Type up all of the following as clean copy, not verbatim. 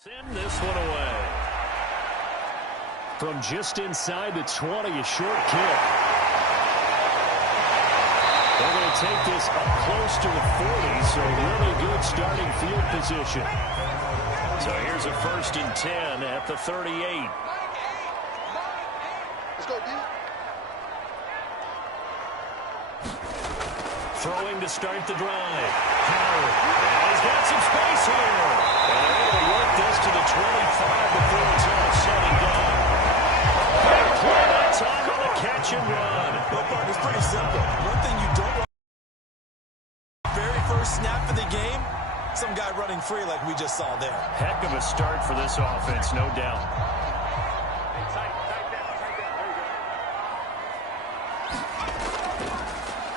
Send this one away. From just inside the 20, a short kick. They're going to take this up close to the 40, so really good starting field position. So here's a 1st and 10 at the 38. Let's go, B. Throwing to start the drive. Howard. He's got some space here. And they're able to work this to the 25 before it's all said and done. Big play that time on the catch and run. Well, Bart, it's pretty simple. One thing you don't want very first snap of the game, some guy running free like we just saw there. Heck of a start for this offense, no doubt.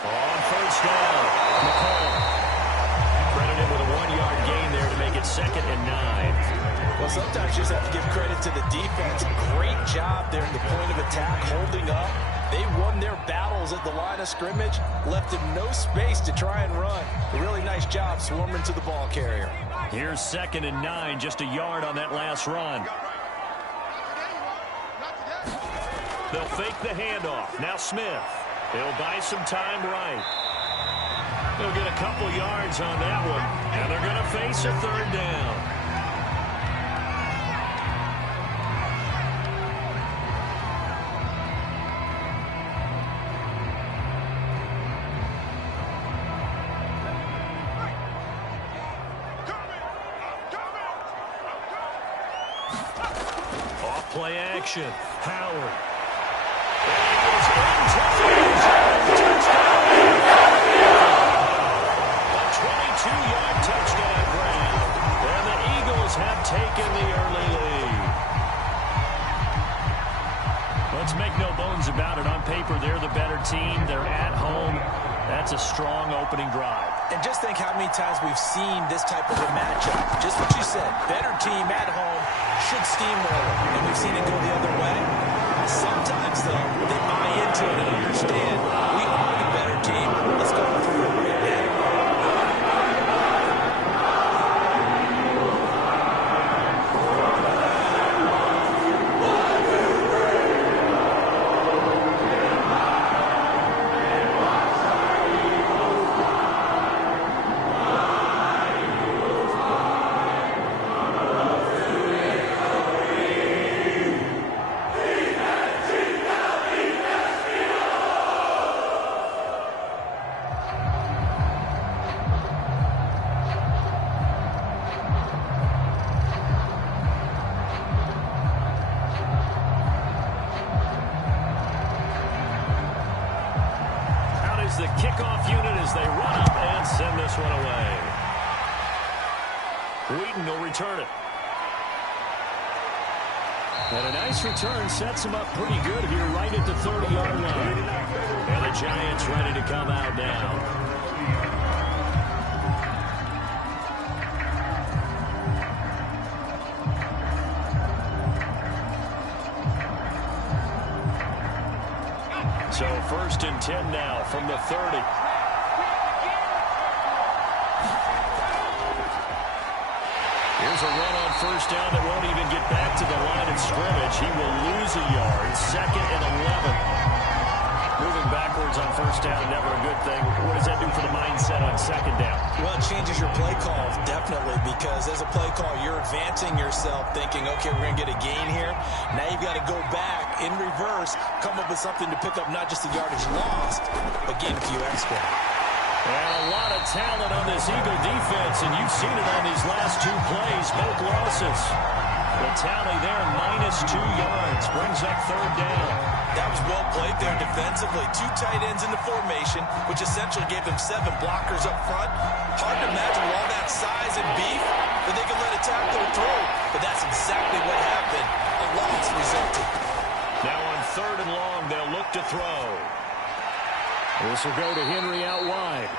On first down, McCall. Credited with a 1-yard gain there to make it 2nd and 9. Well, sometimes you just have to give credit to the defense. Great job there at the point of attack, holding up. They won their battles at the line of scrimmage, left them no space to try and run. A really nice job swarming to the ball carrier. Here's 2nd and 9, just a yard on that last run. They'll fake the handoff. Now Smith. He'll buy some time right. They'll get a couple yards on that one, and they're going to face a 3rd down. Play action. Howard. A 22-yard touchdown grab. And the Eagles have taken the early lead. Let's make no bones about it. On paper, they're the better team. They're at home. That's a strong opening drive. And just think how many times we've seen this type of a matchup. Just what you said. Better team at home should steamroll. And we've seen it go the other way. Sometimes, though, they buy into it and understand we are the better team. Let's go through it right now. The kickoff unit as they run up and send this one away. Wheaton will return it. And a nice return sets him up pretty good here right at the 30-yard line. And the Giants ready to come out now. So 1st and 10 now from the 30. Here's a run on first down that won't even get back to the line of scrimmage. He will lose a yard. 2nd and 11. Moving backwards on first down, never a good thing. What does that do for the mindset on 2nd down? Well, it changes your play calls, definitely, because as a play call, you're advancing yourself thinking, okay, we're going to get a gain here. Now you've got to go back in reverse, come up with something to pick up not just the yardage lost, but gain a few extra. And a lot of talent on this Eagle defense, and you've seen it on these last 2 plays, both losses. The tally there, -2 yards, brings up 3rd down. That was well played there defensively. 2 tight ends in the formation, which essentially gave them 7 blockers up front. Hard to imagine with all that size and beef that they could let a tackle through. But that's exactly what happened. A loss resulted. Now on 3rd and long, they'll look to throw. This will go to Henry out wide.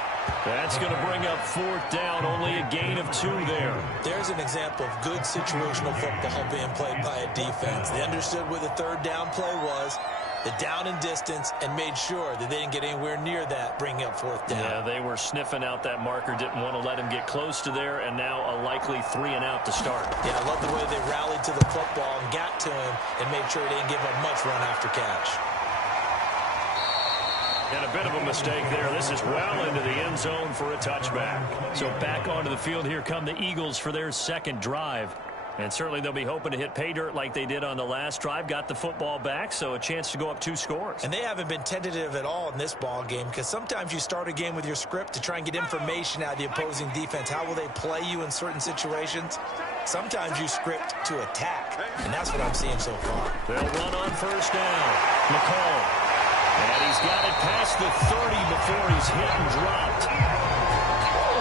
That's going to bring up 4th down. Only a gain of 2 there. There's an example of good situational football being played by a defense. They understood where the 3rd down play was. the down and distance and made sure that they didn't get anywhere near that, bringing up fourth down. Yeah, they were sniffing out that marker, didn't want to let him get close to there, and now a likely 3 and out to start. Yeah, I love the way they rallied to the football and got to him and made sure he didn't give up much run after catch. And a bit of a mistake there. This is well into the end zone for a touchback. So back onto the field, here come the Eagles for their second drive. And certainly they'll be hoping to hit pay dirt like they did on the last drive. Got the football back, so a chance to go up 2 scores. And they haven't been tentative at all in this ball game, because sometimes you start a game with your script to try and get information out of the opposing defense. How will they play you in certain situations? Sometimes you script to attack, and that's what I'm seeing so far. They'll run on first down. McCall. And he's got it past the 30 before he's hit and dropped.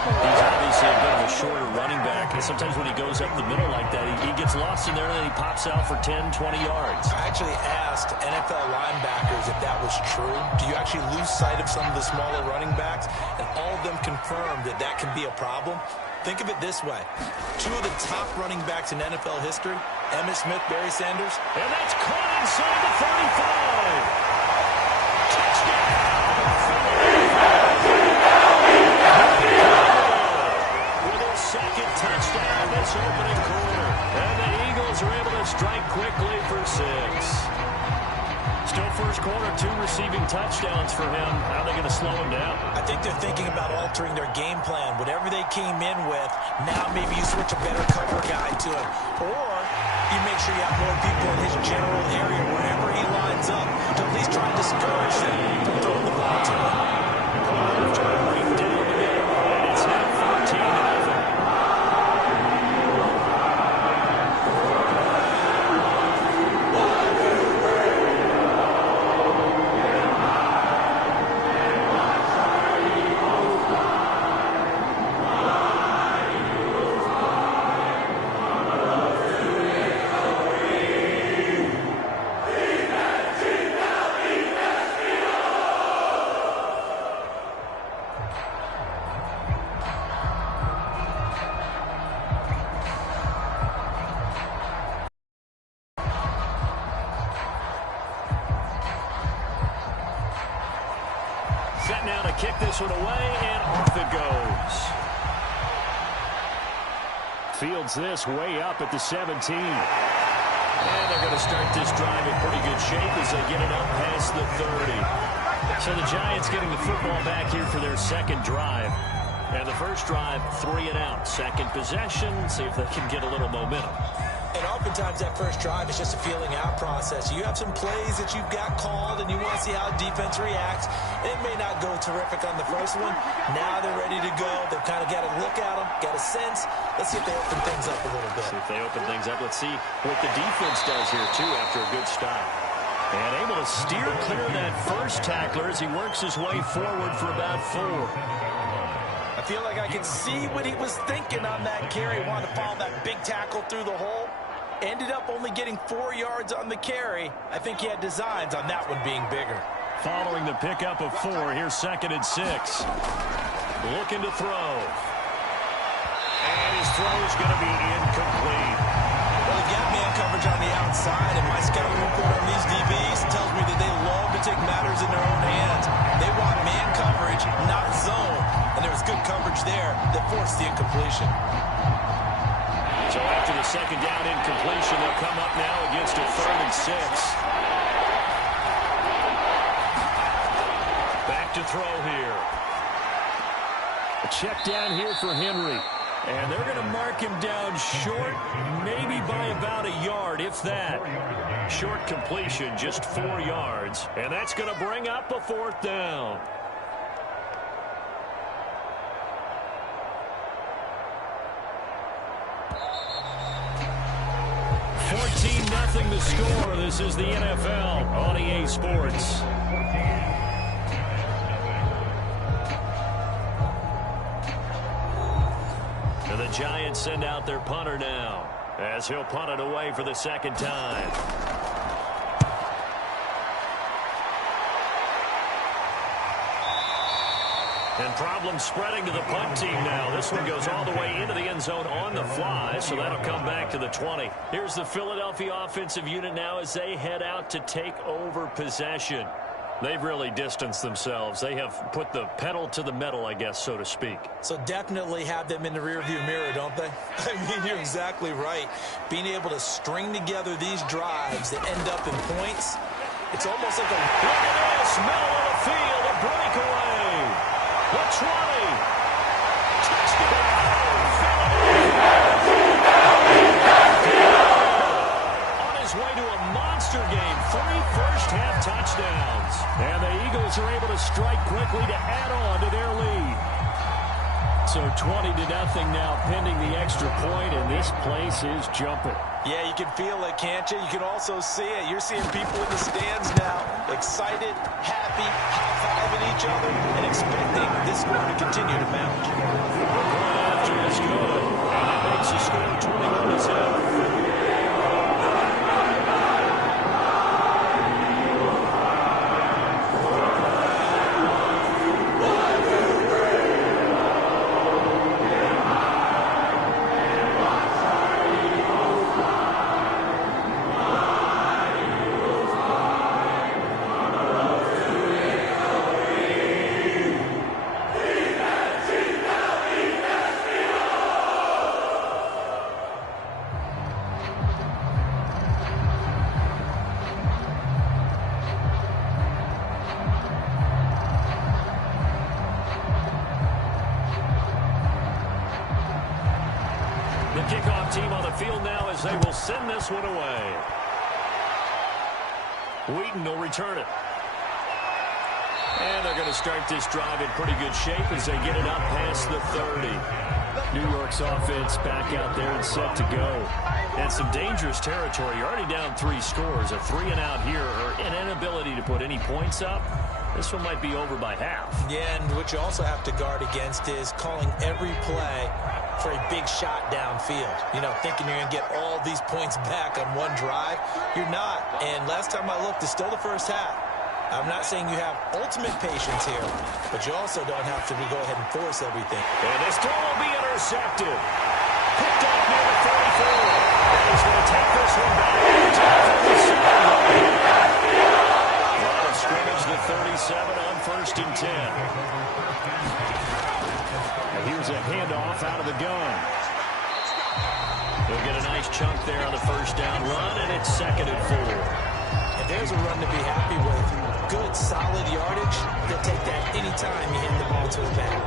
He's obviously a bit of a shorter running back, and sometimes when he goes up the middle like that, he gets lost in there, and then he pops out for 10, 20 yards. I actually asked NFL linebackers if that was true. Do you actually lose sight of some of the smaller running backs? And all of them confirmed that that can be a problem. Think of it this way. 2 of the top running backs in NFL history, Emmitt Smith, Barry Sanders. And that's caught inside the 35. Second touchdown this opening quarter. And the Eagles are able to strike quickly for 6. Still first quarter, 2 receiving touchdowns for him. How are they going to slow him down? I think they're thinking about altering their game plan. Whatever they came in with, now maybe you switch a better cover guy to him. Or you make sure you have more people in his general area wherever he lines up to at least try and discourage them from throwing the ball to him. Set now to kick this one away, and off it goes. Fields this way up at the 17. And they're going to start this drive in pretty good shape as they get it up past the 30. So the Giants getting the football back here for their second drive. And the first drive, 3 and out. Second possession, see if they can get a little momentum. And oftentimes that first drive is just a feeling out process. You have some plays that you've got called and you want to see how defense reacts. It may not go terrific on the first one. Now they're ready to go. They've kind of got a look at them, got a sense. Let's see if they open things up a little bit. See if they open things up. Let's see what the defense does here, too, after a good stop. And able to steer clear of that first tackler as he works his way forward for about 4. I feel like I can see what he was thinking on that carry. Wanted to follow that big tackle through the hole. Ended up only getting 4 yards on the carry. I think he had designs on that one being bigger. Following the pickup of 4, here's 2nd and 6. Looking to throw. And his throw is going to be incomplete. Well, they got man coverage on the outside, and my scouting report on these DBs tells me that they love to take matters in their own hands. They want man coverage, not zone. And there was good coverage there that forced the incompletion. So after the second down incompletion, they'll come up now against a 3rd and 6. Back to throw here. A check down here for Henry. And they're going to mark him down short, maybe by about a yard, if that. Short completion, just 4 yards. And that's going to bring up a 4th down. Nothing the score. This is the NFL on EA Sports. And the Giants send out their punter now as he'll punt it away for the second time. And problems spreading to the punt team now. This one goes all the way into the end zone on the fly, so that'll come back to the 20. Here's the Philadelphia offensive unit now as they head out to take over possession. They've really distanced themselves. They have put the pedal to the metal, I guess, so to speak. So definitely have them in the rearview mirror, don't they? I mean, you're exactly right. Being able to string together these drives that end up in points, it's almost like a... Look at this, middle of the field, a breakaway. The 20. Touchdown. On his way to a monster game. 3 first-half touchdowns. And the Eagles are able to strike quickly to add on to their lead. So 20-0 now pending the extra point, and this place is jumping. Yeah, you can feel it, can't you? You can also see it. You're seeing people in the stands now, excited, happy, high-fiving each other, and expecting this score to continue to mount. Going after is good, and it makes the score 21-0. Kickoff team on the field now as they will send this one away. Wheaton will return it. And they're going to start this drive in pretty good shape as they get it up past the 30. New York's offense back out there and set to go. And some dangerous territory. You're already down 3 scores. A 3-and-out here or an inability to put any points up. This one might be over by half. Yeah, and what you also have to guard against is calling every play for a big shot downfield. You know, thinking you're going to get all these points back on one drive. You're not. And last time I looked, it's still the first half. I'm not saying you have ultimate patience here, but you also don't have to go ahead and force everything. And this throw will be intercepted. Picked up near the 34. And he's going to take this one back to the 37. Line of scrimmage to 37 on 1st and 10. Here's a handoff out of the gun. He'll get a nice chunk there on the first down run, and it's 2nd and 4. And there's a run to be happy with. Good, solid yardage. They'll take that anytime you hand the ball to a back.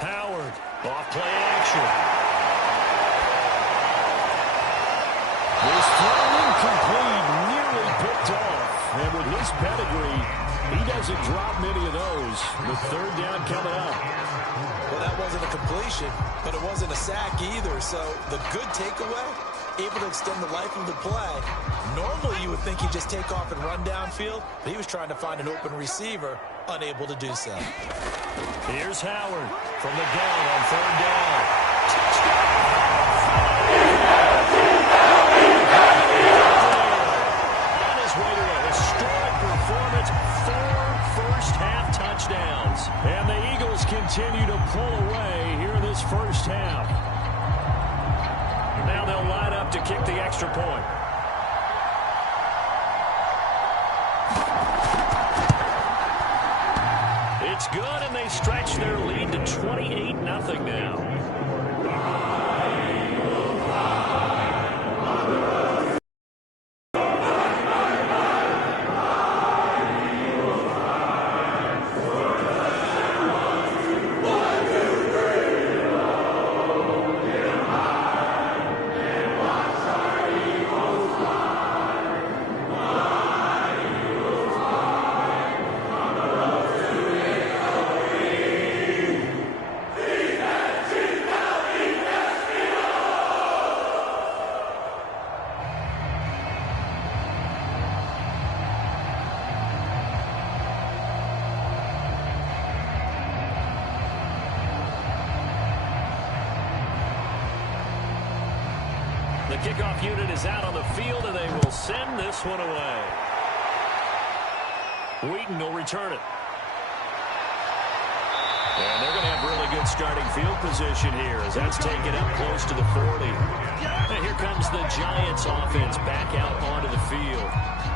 Howard, off play action. This throw incomplete, nearly picked off. And with his pedigree, he doesn't drop many of those. The 3rd down coming up. Well, that wasn't a completion, but it wasn't a sack either. So the good takeaway, able to extend the life of the play. Normally, you would think he'd just take off and run downfield, but he was trying to find an open receiver, unable to do so. Here's Howard from the gun on 3rd down. Touchdown! On his way to a historic performance, 4 first-half touchdowns. And the Eagles continue to pull away here in this first half. Now they'll line up to kick the extra point. It's good, and they stretch their lead to 28-0 now. The kickoff unit is out on the field, and they will send this one away. Wheaton will return it. And they're going to have really good starting field position here as that's taken up close to the 40. And here comes the Giants offense back out onto the field.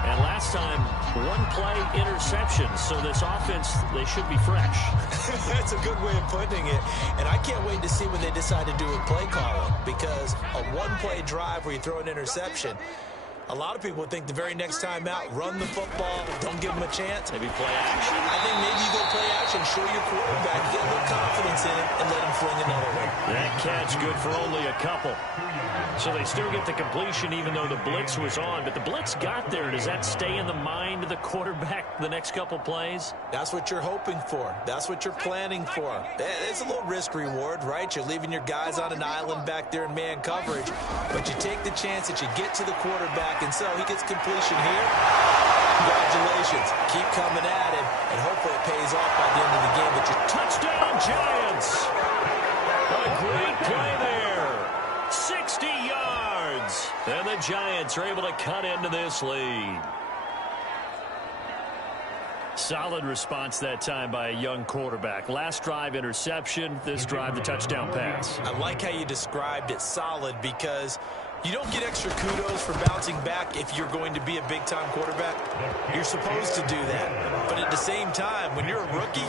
And last time, one-play interception. So this offense, they should be fresh. That's a good way of putting it. And I can't wait to see what they decide to do with play calling. Because a one-play drive where you throw an interception, a lot of people think the very next time out, run the football, don't give them a chance. Maybe play action. I think maybe you go play action, show your quarterback, get a little confidence in it, and let him fling another one. That catch good for only a couple. So they still get the completion even though the blitz was on. But the blitz got there. Does that stay in the mind of the quarterback the next couple plays? That's what you're hoping for. That's what you're planning for. It's a little risk reward, right? You're leaving your guys on an island back there in man coverage. But you take the chance that you get to the quarterback, and so he gets completion here. Congratulations. Keep coming at him, and hopefully it pays off by the end of the game. But you're touchdown, Giants. A great play there. 60 yards. And the Giants are able to cut into this lead. Solid response that time by a young quarterback. Last drive, interception. This drive, the touchdown pass. I like how you described it, solid, because you don't get extra kudos for bouncing back if you're going to be a big-time quarterback. You're supposed to do that. But at the same time, when you're a rookie,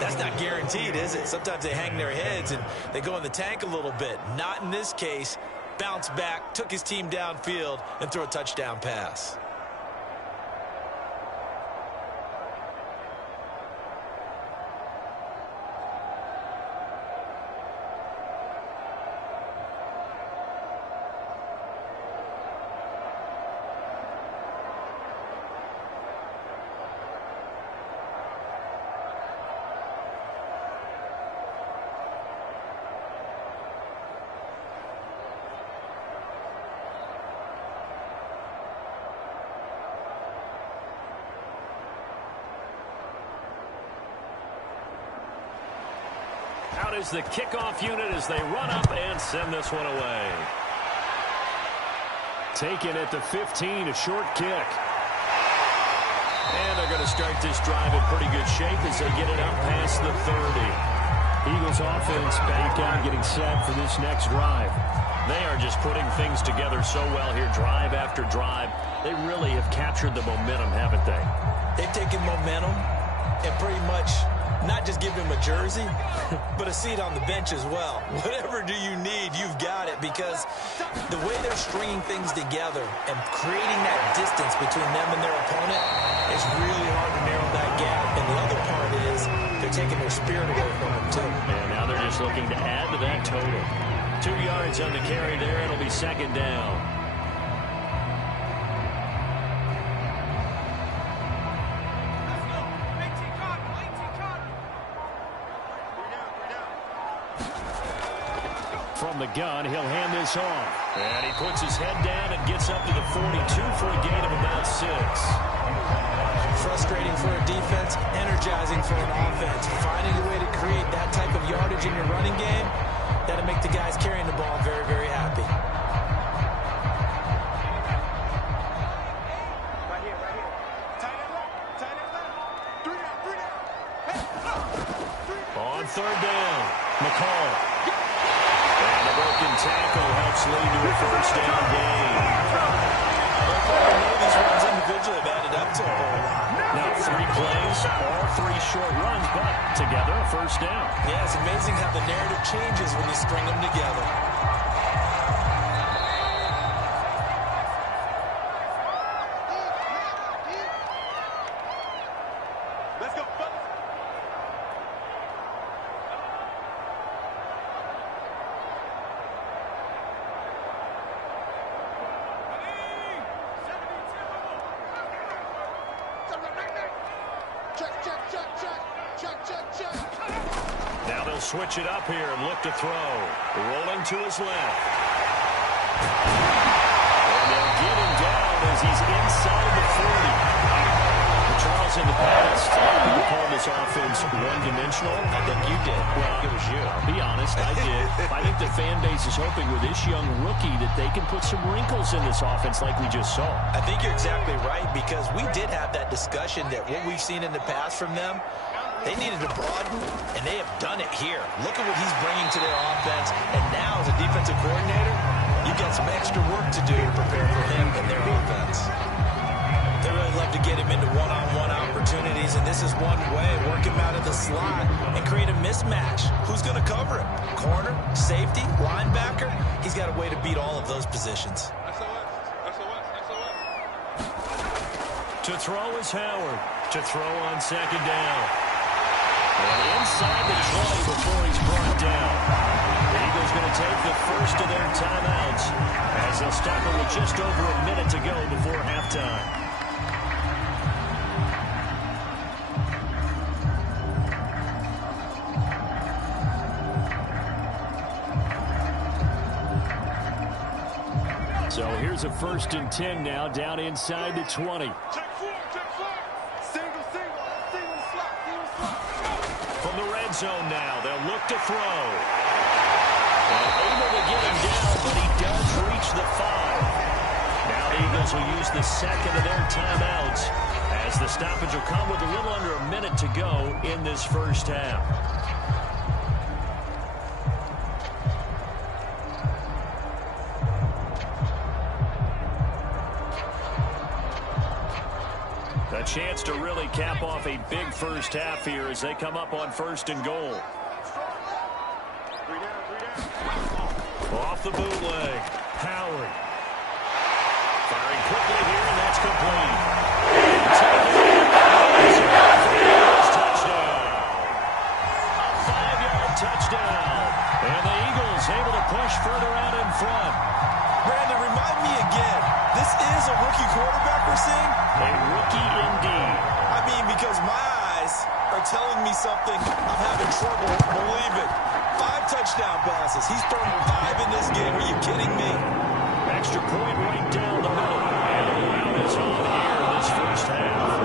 that's not guaranteed, is it? Sometimes they hang their heads and they go in the tank a little bit. Not in this case. Bounced back, took his team downfield, and threw a touchdown pass. Out is the kickoff unit as they run up and send this one away. Taken at the 15, a short kick. And they're going to start this drive in pretty good shape as they get it up past the 30. Eagles offense back out, getting set for this next drive. They are just putting things together so well here, drive after drive. They really have captured the momentum, haven't they? They've taken momentum and pretty much not just give him a jersey, but a seat on the bench as well. Whatever do you need, you've got it, because the way they're stringing things together and creating that distance between them and their opponent is really hard to narrow that gap. And the other part is they're taking their spirit away from them, too. And now they're just looking to add to that total. 2 yards on the carry there. It'll be second down. From the gun, he'll hand this off. And he puts his head down and gets up to the 42 for a gain of about 6. Frustrating for a defense, energizing for an offense. Finding a way to create that type of yardage in your running game, that'll make the guys carrying the ball very, very happy. Right here. Tight end left. 3 down. On third down, McCall. And the broken tackle helps lead to a first down gain. These runs individually have added up to a whole lot. Now 3 plays, all 3 short runs, but together a first down. Yeah, it's amazing how the narrative changes when you string them together. Let's go, fellas. Now they'll switch it up here and look to throw. Rolling to his left. And they'll get him down as he's inside the 40. The Charles, in the past, a lot of people call this offense one-dimensional. I think you did. Well, it was you. I'll be honest, I did. I think the fan base is hoping with this young rookie that they can put some wrinkles in this offense like we just saw. I think you're exactly right, because we did have that discussion that what we've seen in the past from them, they needed to broaden, and they have done it here. Look at what he's bringing to their offense, and now as a defensive coordinator, you've got some extra work to do to prepare for him and their offense. They really love to get him into one-on-one opportunities, and this is one way. Work him out of the slot and create a mismatch. Who's going to cover him? Corner, safety, linebacker? He's got a way to beat all of those positions. To throw is Howard. To throw on second down. And inside the 20 before he's brought down. The Eagles going to take the first of their timeouts as they'll stop it with just over a minute to go before halftime. So here's a 1st and 10 now, down inside the 20. Check four. Single slot. From the red zone now, they'll look to throw. And able to get him down, but he does reach the 5. Now the Eagles will use the second of their timeouts as the stoppage will come with a little under a minute to go in this first half. A chance to really cap off a big first half here as they come up on 1st and goal. Off the bootleg, Howard. Firing quickly here, and that's complete. Touchdown. A 5-yard touchdown. And the Eagles able to push further out in front. Brandon, remind me again, this is a rookie quarterback we're seeing? A rookie indeed. I mean, because my eyes are telling me something I'm having trouble believing. 5 touchdown passes. He's thrown 5 in this game. Are you kidding me? Extra point right down the middle. And the round is on here in this first half.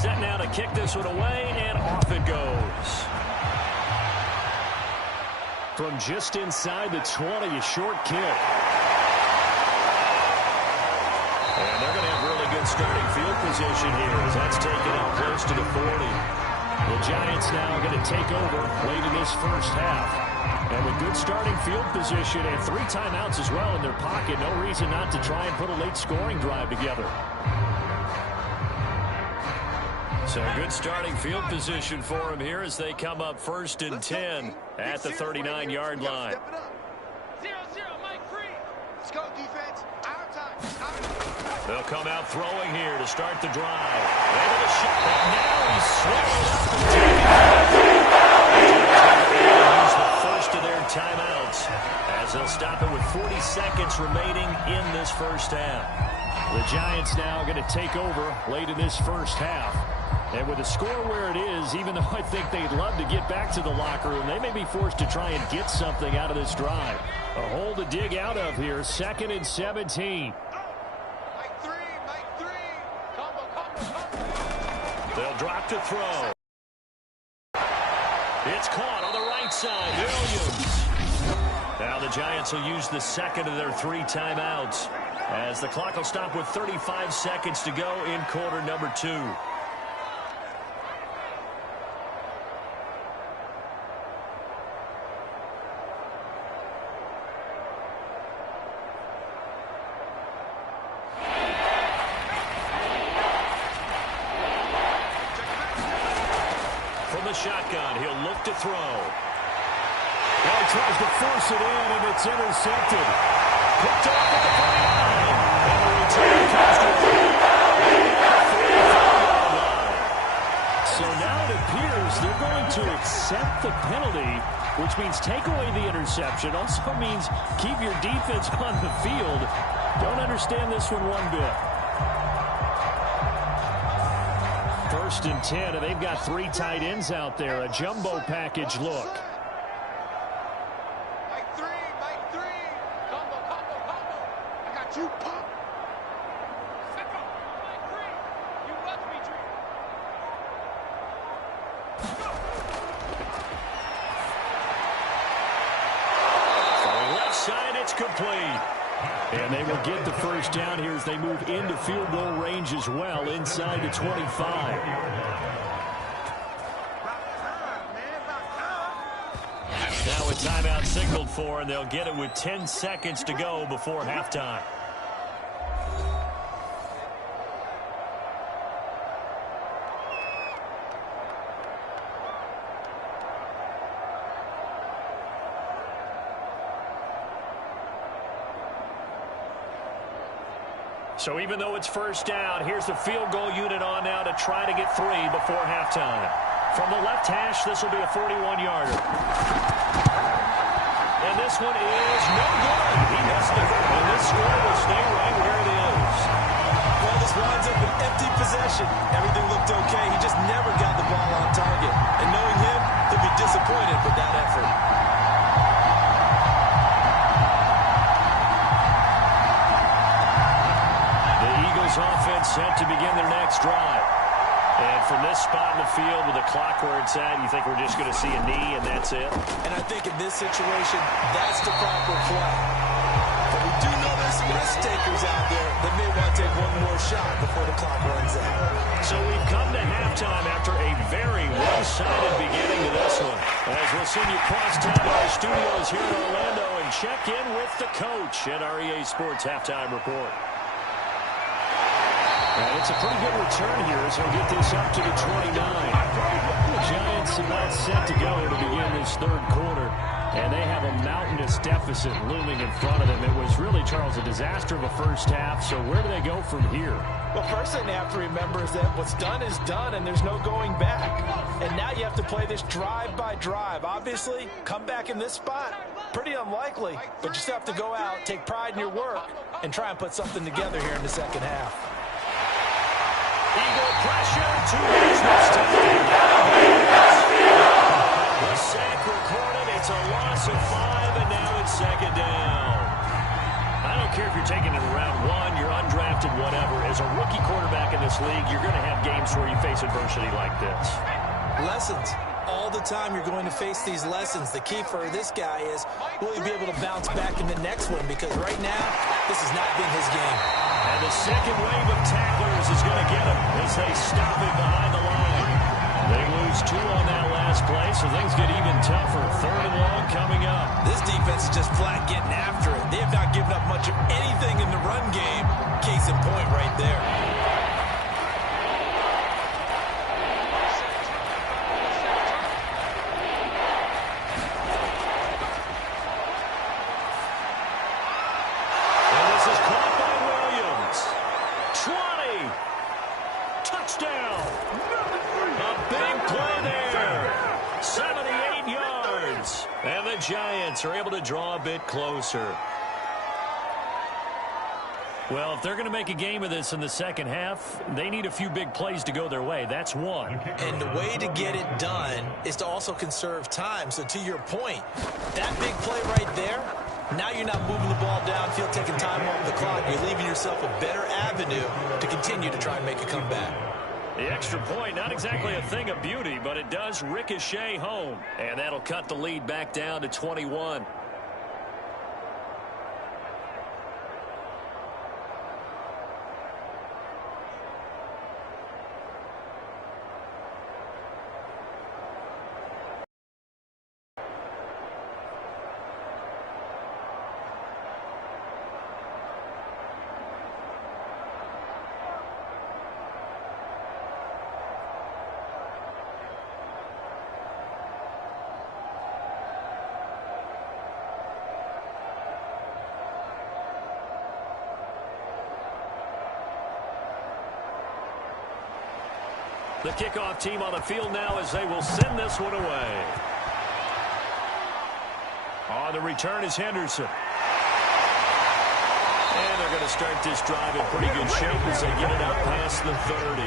Set now to kick this one away, and off it goes. From just inside the 20, a short kick. And they're going to have really good starting field position here as that's taken out close to the 40. The Giants now are going to take over late in this first half. And with good starting field position and 3 timeouts as well in their pocket, no reason not to try and put a late scoring drive together. So good starting field position for them here as they come up 1st and 10 at the 39-yard line. 0-0, Mike free. Let's go, defense. Our time. They'll come out throwing here to start the drive. Able to shut that. Now he's swallowed up and taken out. Use the first of their timeouts as they'll stop it with 40 seconds remaining in this first half. The Giants now going to take over late in this first half. And with the score where it is, even though I think they'd love to get back to the locker room, they may be forced to try and get something out of this drive. A hole to dig out of here, 2nd and 17. Mike three. Combo. They'll drop to throw. It's caught on the right side. Williams. Now the Giants will use the second of their 3 timeouts as the clock will stop with 35 seconds to go in quarter number 2. the shotgun. He'll look to throw. Well, he tries to force it in, and it's intercepted. Picked off at the 49, and the return comes to the 45-yard line. So now it appears they're going to accept the penalty, which means take away the interception. Also means keep your defense on the field. Don't understand this one bit. 1st and 10, and they've got 3 tight ends out there. A jumbo package look. Mike 3. Combo. I got you, pop. Mike 3. You left me, Dream. Throwing left side, it's complete. And they will get the first down here as they move into field goal range as well, inside the 25. Now a timeout signaled for, and they'll get it with 10 seconds to go before halftime. So even though it's first down, here's the field goal unit on now to try to get 3 before halftime. From the left hash, this will be a 41-yarder. And this one is no good. He missed it. And this score will stay right where it is. Well, this winds up an empty possession. Everything looked okay. He just never got the ball on target. And knowing him, he'll be disappointed with that effort. Offense set to begin their next drive. And from this spot in the field with the clock where it's at, you think we're just going to see a knee and that's it? And I think in this situation, that's the proper play. But we do know there's some risk takers out there that may want to take one more shot before the clock runs out. So we've come to halftime after a very one-sided beginning to this one. As we'll send you across town to our studios here in Orlando and check in with the coach at our EA Sports Halftime Report. And it's a pretty good return here as he'll get this up to the 29. The Giants about set to go to begin this 3rd quarter. And they have a mountainous deficit looming in front of them. It was really, Charles, a disaster of a first half. So where do they go from here? Well, first thing they have to remember is that what's done is done, and there's no going back. And now you have to play this drive by drive. Obviously, come back in this spot, pretty unlikely. But you still have to go out, take pride in your work, and try and put something together here in the second half. Eagle pressure, 2 yards this time. The sack recorded. It's a loss of 5, and now it's 2nd down. I don't care if you're taking it in round 1, you're undrafted, whatever. As a rookie quarterback in this league, you're going to have games where you face adversity like this. Lessons. All the time you're going to face these lessons. The key for this guy is, will he be able to bounce back in the next one? Because right now, this has not been his game. And the second wave of tacklers is going to get him as they stop him behind the line. They lose 2 on that last play, so things get even tougher. 3rd and long coming up. This defense is just flat getting after it. They have not given up much of anything in the run game. Case in point right there. Giants are able to draw a bit closer. Well, if they're going to make a game of this in the second half, they need a few big plays to go their way. That's one. And the way to get it done is to also conserve time. So to your point, that big play right there, now you're not moving the ball downfield, taking time off the clock. You're leaving yourself a better avenue to continue to try and make a comeback. The extra point, not exactly a thing of beauty, but it does ricochet home. And that'll cut the lead back down to 21. The kickoff team on the field now as they will send this one away. On the return is Henderson. And they're going to start this drive in pretty good shape as they get it out past the 30.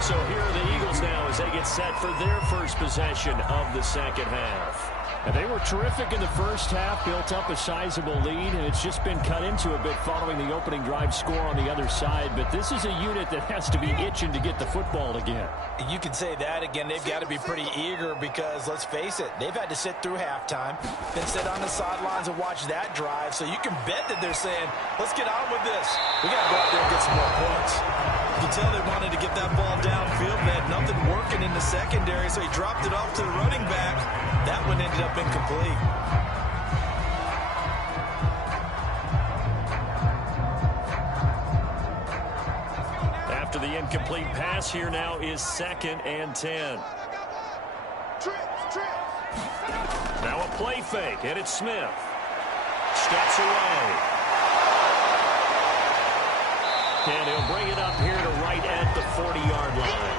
So here are the Eagles now as they get set for their first possession of the second half. And they were terrific in the first half, built up a sizable lead, and it's just been cut into a bit following the opening drive score on the other side. But this is a unit that has to be itching to get the football again. You can say that again. They've got to be pretty eager because, let's face it, they've had to sit through halftime, then sit on the sidelines and watch that drive. So you can bet that they're saying, let's get on with this. We got to go out there and get some more points. You can tell they wanted to get that ball downfield. They had nothing working in the secondary, so he dropped it off to the running back. That one ended up incomplete. After the incomplete pass, here now is 2nd and 10. Now a play fake, and it's Smith. Steps away. And he'll bring it up here to right at the 40-yard line.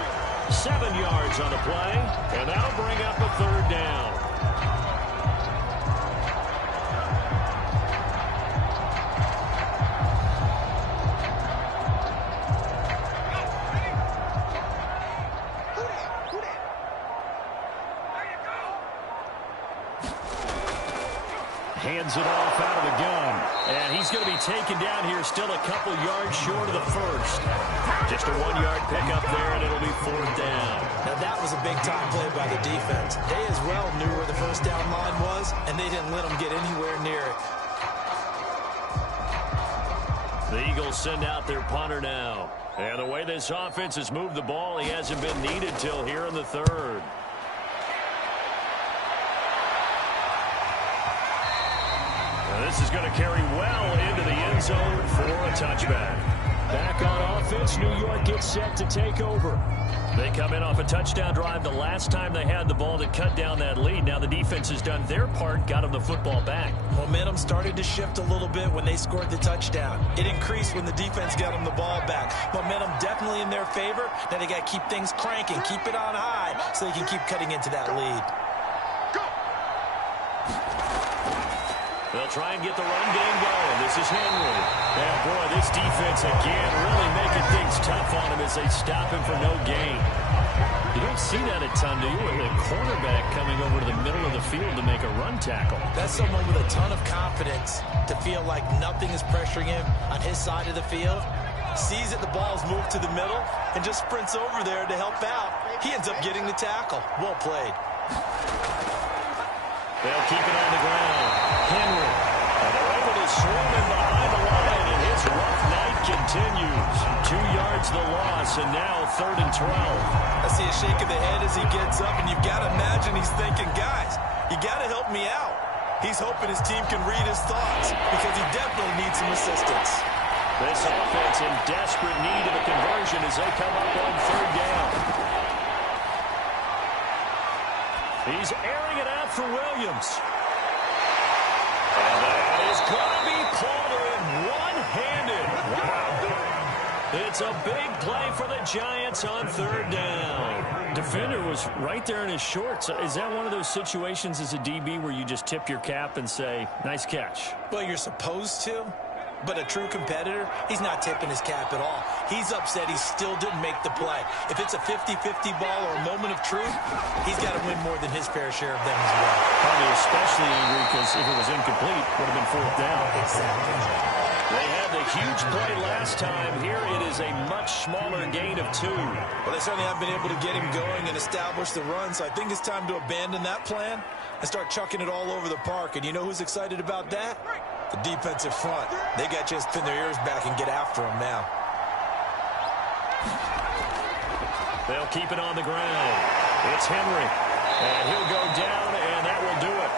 7 yards on the play, and that'll bring up a 3rd down. Hands it off out of the gun. And he's going to be taken down here, still a couple yards short of the first. Just a 1-yard pickup there, and it'll be 4th down. Now that was a big-time play by the defense. They as well knew where the first down line was, and they didn't let them get anywhere near it. The Eagles send out their punter now. And the way this offense has moved the ball, he hasn't been needed till here in the 3rd. This is going to carry well into the end zone for a touchback. Back on offense, New York gets set to take over. They come in off a touchdown drive the last time they had the ball to cut down that lead. Now the defense has done their part, got them the football back. Momentum started to shift a little bit when they scored the touchdown. It increased when the defense got them the ball back. Momentum definitely in their favor. Now they got to keep things cranking, keep it on high so they can keep cutting into that lead. They'll try and get the run game going. This is Henry. And boy, this defense again really making things tough on him as they stop him for no gain. You don't see that a ton, do you? With a cornerback coming over to the middle of the field to make a run tackle. That's someone with a ton of confidence to feel like nothing is pressuring him on his side of the field. Sees that the ball's moved to the middle and just sprints over there to help out. He ends up getting the tackle. Well played. They'll keep it on the ground. Henry. And they're able to swarm him behind the line, and his rough night continues. 2 yards the loss, and now 3rd and 12. I see a shake of the head as he gets up, and you've got to imagine he's thinking, guys, you got to help me out. He's hoping his team can read his thoughts because he definitely needs some assistance. This offense in desperate need of a conversion as they come up on 3rd down. He's airing it out for Williams. And that is going to be pulled in one-handed. Wow. It's a big play for the Giants on 3rd down. Defender was right there in his shorts. Is that one of those situations as a DB where you just tip your cap and say, nice catch? Well, you're supposed to. But a true competitor, he's not tipping his cap at all. He's upset he still didn't make the play. If it's a 50-50 ball or a moment of truth, he's got to win more than his fair share of them as well. Probably especially angry because if it was incomplete, it would have been 4th down. Exactly. They had the huge play last time. Here it is a much smaller gain of 2. Well, they certainly have been able to get him going and establish the run, so I think it's time to abandon that plan and start chucking it all over the park. And you know who's excited about that? The defensive front. They got a chance to pin their ears back and get after him now. They'll keep it on the ground. It's Henry. And he'll go down, and that will do it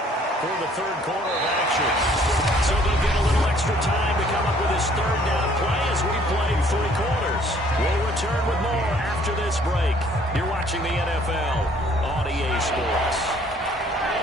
for the 3rd quarter of action. So they'll get a little extra time to come up with his 3rd down play as we play 3 quarters. We'll return with more after this break. You're watching the NFL on EA Sports.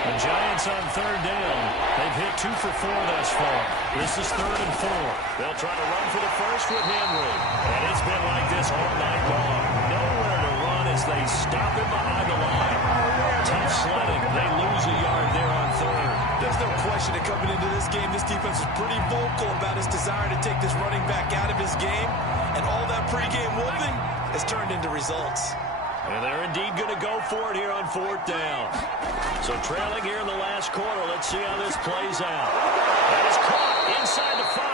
The Giants on 3rd down. They've hit 2 for 4 thus far. This is 3rd and 4. They'll try to run for the first with Henry. And it's been like this all night long. Nowhere to run as They stop him behind the line. Tough sledding. They lose a yard there on third. There's no question that coming into this game, this defense is pretty vocal about his desire to take this running back out of his game. And all that pregame whooping has turned into results. And they're indeed going to go for it here on fourth down. So trailing here in the last quarter. Let's see how this plays out. That is caught inside the 5.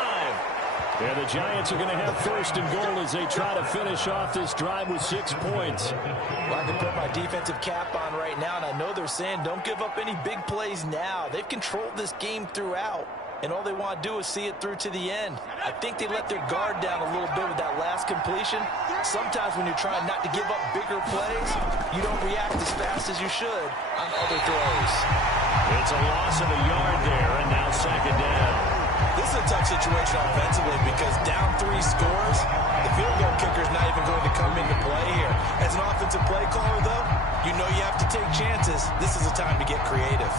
And the Giants are going to have first and goal as they try to finish off this drive with 6 points. Well, I can put my defensive cap on right now, and I know they're saying don't give up any big plays now. They've controlled this game throughout, and all they want to do is see it through to the end. I think they let their guard down a little bit with that last completion. Sometimes when you're trying not to give up bigger plays, you don't react as fast as you should on other throws. It's a loss of a yard there, and now second down. This is a tough situation offensively because down 3 scores, the field goal kicker is not even going to come into play here. As an offensive play caller, though, you know you have to take chances. This is a time to get creative.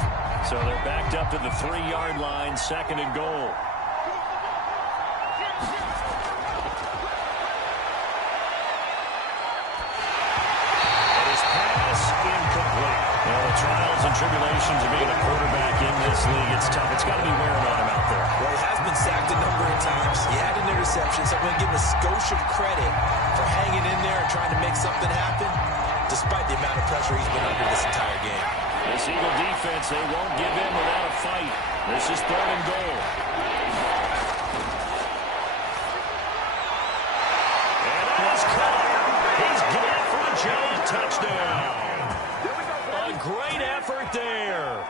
So they're backed up to the 3-yard line, second and goal. And his pass incomplete. Well, the trials and tribulations of being a quarterback in this league, it's tough. It's got to be wearing on him out there. Well, he has been sacked a number of times. He had an interception, so I'm going to give him a skosh of credit for hanging in there and trying to make something happen, despite the amount of pressure he's been under this entire game. This Eagle defense, they won't give in without a fight. This is third and goal. And that is caught. He's got for a giant touchdown. A great effort there.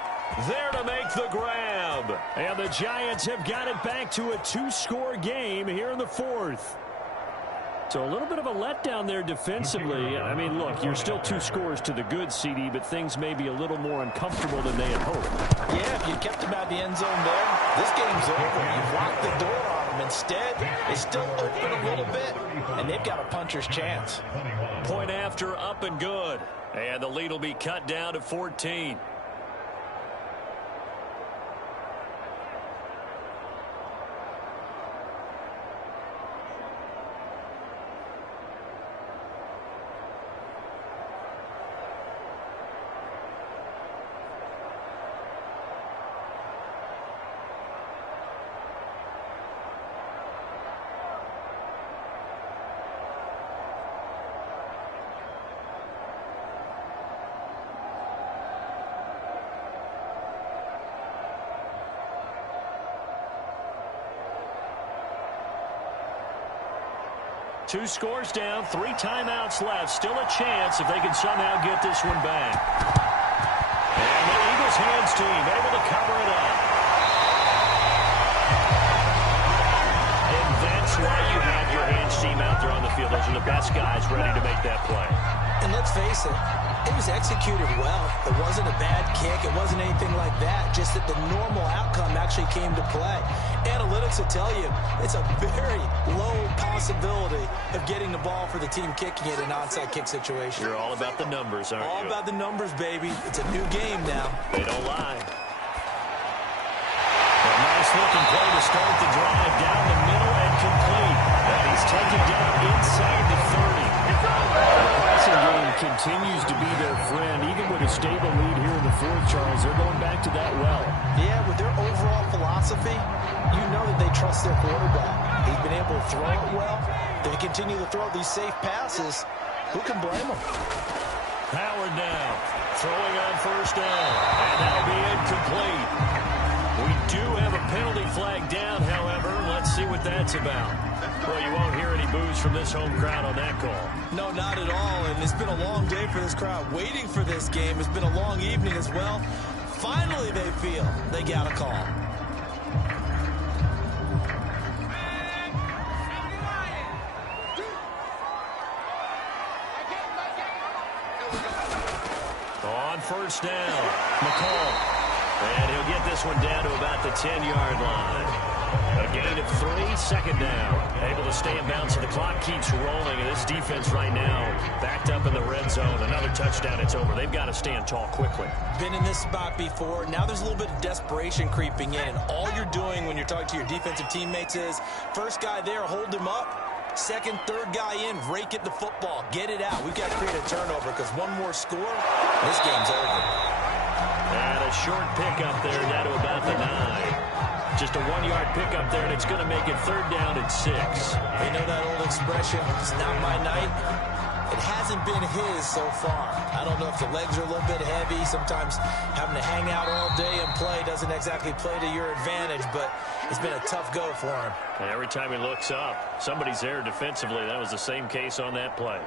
There to make the grab. And the Giants have got it back to a 2-score game here in the fourth. So a little bit of a letdown there defensively. I mean, look, you're still 2 scores to the good, CD, but things may be a little more uncomfortable than they had hoped. Yeah, if you kept them out the end zone there, this game's over. You've locked the door on them. Instead, it's still open a little bit, and they've got a puncher's chance. Point after, up and good. And the lead will be cut down to 14. Two scores down, 3 timeouts left. Still a chance if they can somehow get this one back. And the Eagles hands team able to cover it up. And that's why you have your hands team out there on the field. Those are the best guys ready to make that play. And let's face it, it was executed well. It wasn't a bad kick. It wasn't anything like that. Just that the normal outcome actually came to play. Analytics will tell you it's a very low possibility of getting the ball for the team kicking it in an onside kick situation. You're all about the numbers, aren't you? All about the numbers, baby. It's a new game now. They don't lie. A nice looking play to start the drive down the middle and complete. And he's taken down inside the 30. The passing game continues to be their friend. Even with a stable lead here in the fourth, Charles, they're going back to that well. Yeah, with their overall philosophy, you know that they trust their quarterback. He's been able to throw it well. They continue to throw these safe passes. Who can blame them? Howard now, throwing on first down. And that'll be incomplete. We do have a penalty flag down, however. Let's see what that's about. Well, you won't hear any boos from this home crowd on that call. No, not at all. And it's been a long day for this crowd. Waiting for this game. It's been a long evening as well. Finally, they feel they got a call. On first down, McCall. And he'll get this one down to about the 10-yard line. A gain of 3, second down. Able to stay in bounds, so the clock keeps rolling. And this defense right now backed up in the red zone. Another touchdown, it's over. They've got to stand tall quickly. Been in this spot before. Now there's a little bit of desperation creeping in. And all you're doing when you're talking to your defensive teammates is, first guy there, hold him up. Second, third guy in, rake at the football. Get it out. We've got to create a turnover because one more score, this game's over. And a short pickup there, down to about the 9. Just a 1-yard pickup there, and it's going to make it third down and 6. You know that old expression, it's not my night? It hasn't been his so far. I don't know if the legs are a little bit heavy. Sometimes having to hang out all day and play doesn't exactly play to your advantage, but it's been a tough go for him. And every time he looks up, somebody's there defensively. That was the same case on that play.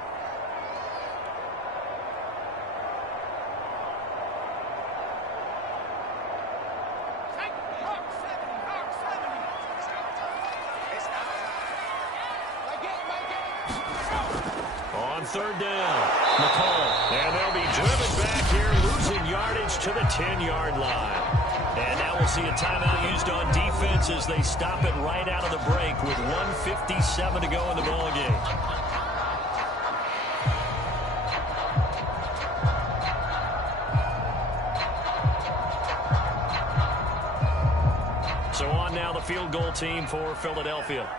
Third down, McCall, and they'll be driven back here, losing yardage to the 10-yard line. And now we'll see a timeout used on defense as they stop it right out of the break with 1:57 to go in the ball game. So on now the field goal team for Philadelphia.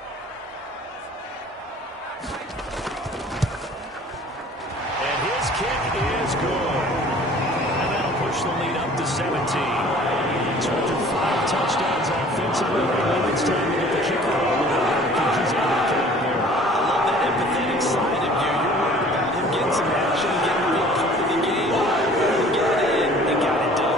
Kick is good. And that'll push the lead up to 17. So after 5 touchdowns offensively, maybe it's time to get the kicker on. He's out of the camp there. I love that empathetic side of you. You're worried about him getting some action, getting to be a part of the game. He got in and got it done.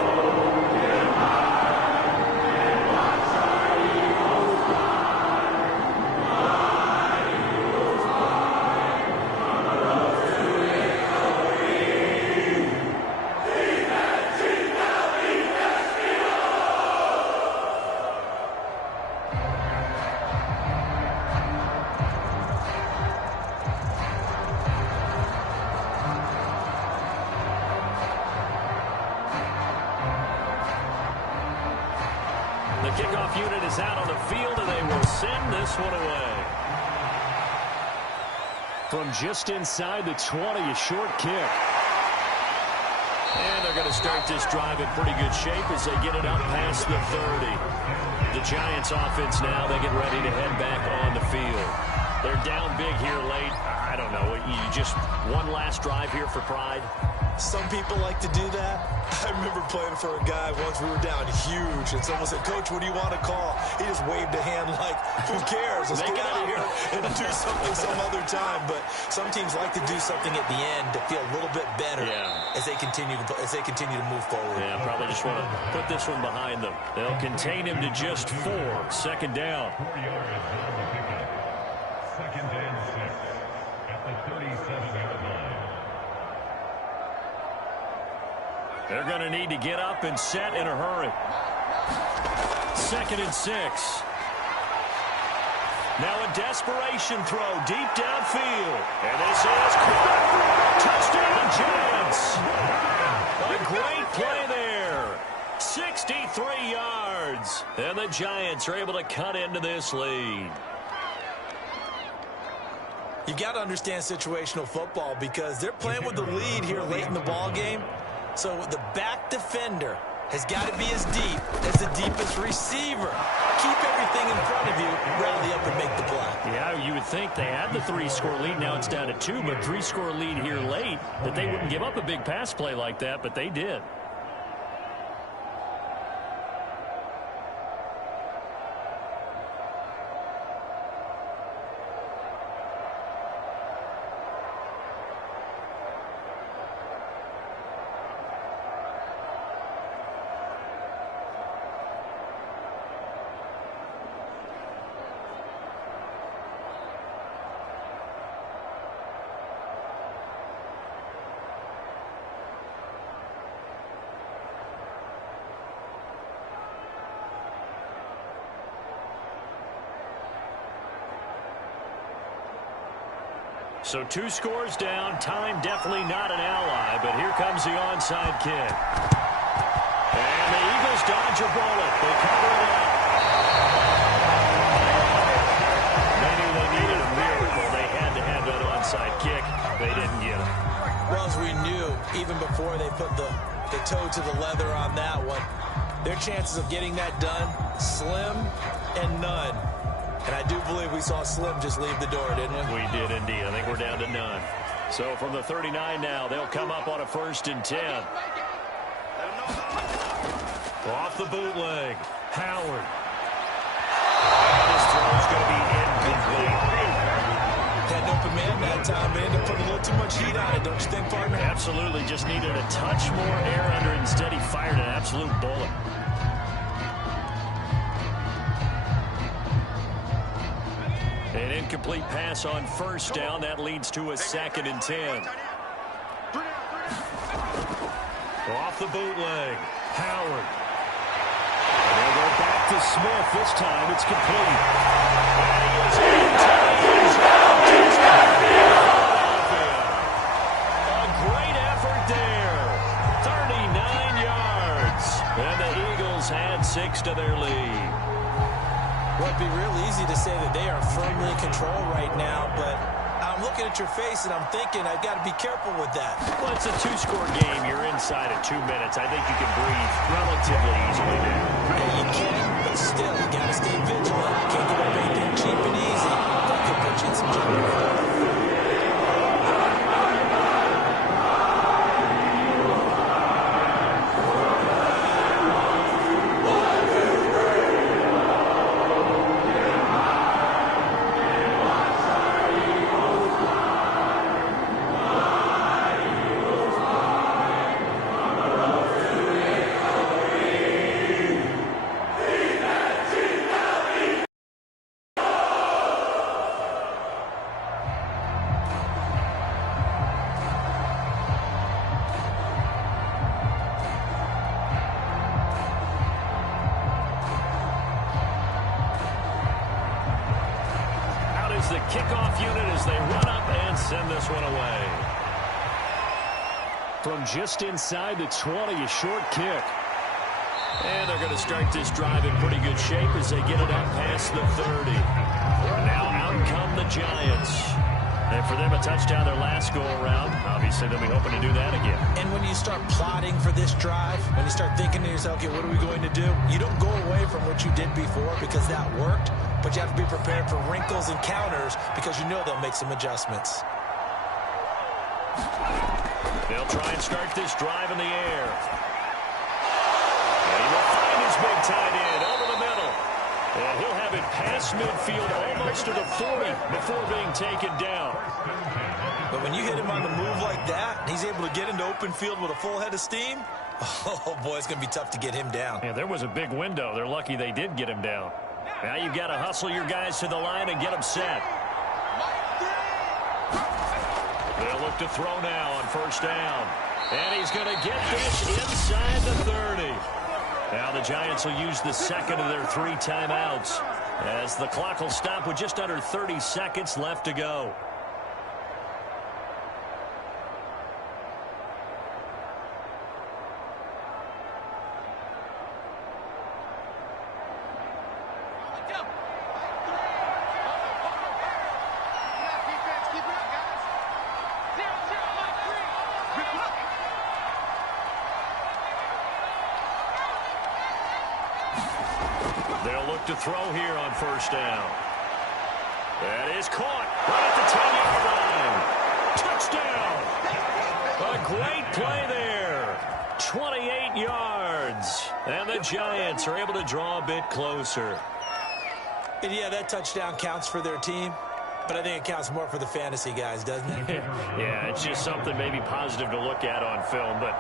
The kickoff unit is out on the field, and they will send this one away. From just inside the 20, a short kick. And they're going to start this drive in pretty good shape as they get it up past the 30. The Giants offense now, they get ready to head back on the field. They're down big here late. I don't know. You just one last drive here for pride? Some people like to do that. I remember playing for a guy once. We were down huge, and someone said, "Coach, what do you want to call?" He just waved a hand like, "Who cares? Let's get out of here and do something some other time." But some teams like to do something at the end to feel a little bit better as they continue to move forward. Yeah, probably just want to put this one behind them. They'll contain him to just 4. Second down. 4 yards on the pickup. Second and 6 at the 37-yard line. They're going to need to get up and set in a hurry. Second and 6. Now a desperation throw deep downfield. And this is caught. Touchdown, Giants. A great play there. 63 yards. And the Giants are able to cut into this lead. You got to understand situational football because they're playing with the lead here late in the ball game. So the back defender has got to be as deep as the deepest receiver. Keep everything in front of you, rally up and make the play. Yeah, you would think they had the 3-score lead. Now it's down to 2, but 3-score lead here late, that they wouldn't give up a big pass play like that, but they did. So 2 scores down. Time definitely not an ally, but here comes the onside kick. And the Eagles dodge a bullet. They cover it up. They knew they needed a miracle. They had to have that onside kick. They didn't get it. Well, as we knew, even before they put the toe to the leather on that one, their chances of getting that done, slim and none. And I do believe we saw Slim just leave the door, didn't we? We did indeed. I think we're down to none. So from the 39 now, they'll come up on a 1st and 10. Off the bootleg. Howard. And his throw's going to be incomplete. Had an open man that time, but ended up putting a little too much heat on it, don't you think, partner? Absolutely. Just needed a touch more air under it. Instead, he fired an absolute bullet. An incomplete pass on 1st down. That leads to a 2nd and 10. Off the bootleg. Howard. And they'll go back to Smith. This time it's complete. And he is into the end zone. A great effort there. 39 yards. And the Eagles add 6 to their lead. Well, it'd be real easy to say that they are firmly in control right now, but I'm looking at your face and I'm thinking I've got to be careful with that. Well, it's a 2-score game. You're inside of 2 minutes. I think you can breathe relatively easily now. Yeah, you can, but still, you got to stay vigilant. You can't give up anything cheap and easy. That could put you in some trouble. The kickoff unit as they run up and send this one away. From just inside the 20, a short kick. And they're going to start this drive in pretty good shape as they get it up past the 30. Now out come the Giants. And for them, a touchdown their last go-around. Obviously, they'll be hoping to do that again. And when you start plotting for this drive, when you start thinking to yourself, okay, what are we going to do? You don't go away from what you did before because that worked, but you have to be prepared for wrinkles and counters because you know they'll make some adjustments. They'll try and start this drive in the air. And he will find his big tight end over the middle. And he'll have it past midfield almost to the 40 before being taken down. But when you hit him on the move like that, and he's able to get into open field with a full head of steam, oh, boy, it's going to be tough to get him down. Yeah, there was a big window. They're lucky they did get him down. Now you've got to hustle your guys to the line and get them set. They'll look to throw now on 1st down. And he's going to get this inside the 30. Now the Giants will use the second of their 3 timeouts as the clock will stop with just under 30 seconds left to go. They'll look to throw here on 1st down. That is caught right at the 10-yard line. Touchdown. A great play there. 28 yards. And the Giants are able to draw a bit closer. And yeah, that touchdown counts for their team, but I think it counts more for the fantasy guys, doesn't it? Yeah, it's just something maybe positive to look at on film, but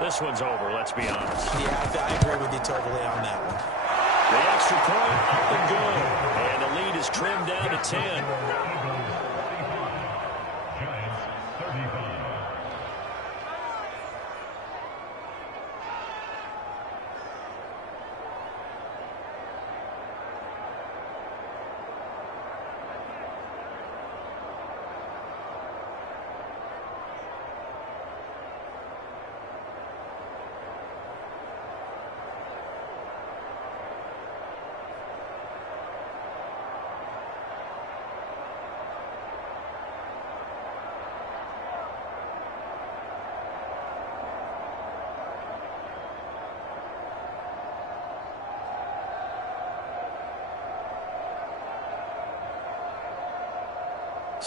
this one's over, let's be honest. Yeah, I agree with you totally on that one. The extra point up and good. And the lead is trimmed down to 10. Giants 35.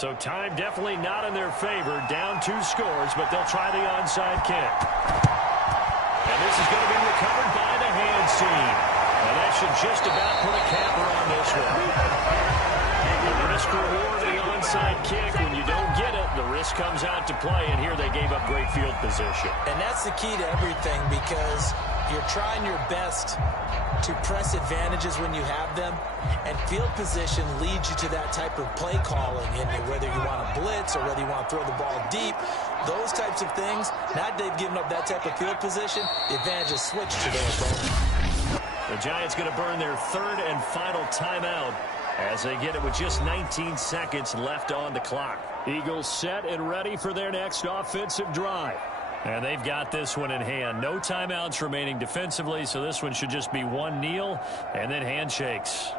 So time definitely not in their favor. Down 2 scores, but they'll try the onside kick. And this is going to be recovered by the hands team. And that should just about put a capper on this one. The risk reward of the onside kick. When you don't get it, the risk comes out to play. And here they gave up great field position. And that's the key to everything, because you're trying your best to press advantages when you have them, and field position leads you to that type of play calling, and whether you want to blitz or whether you want to throw the ball deep, those types of things. Now they've given up that type of field position, the advantage is switched to their opponent. The Giants going to burn their 3rd and final timeout as they get it with just 19 seconds left on the clock. Eagles set and ready for their next offensive drive. And they've got this one in hand. No timeouts remaining defensively, so this one should just be one kneel and then handshakes.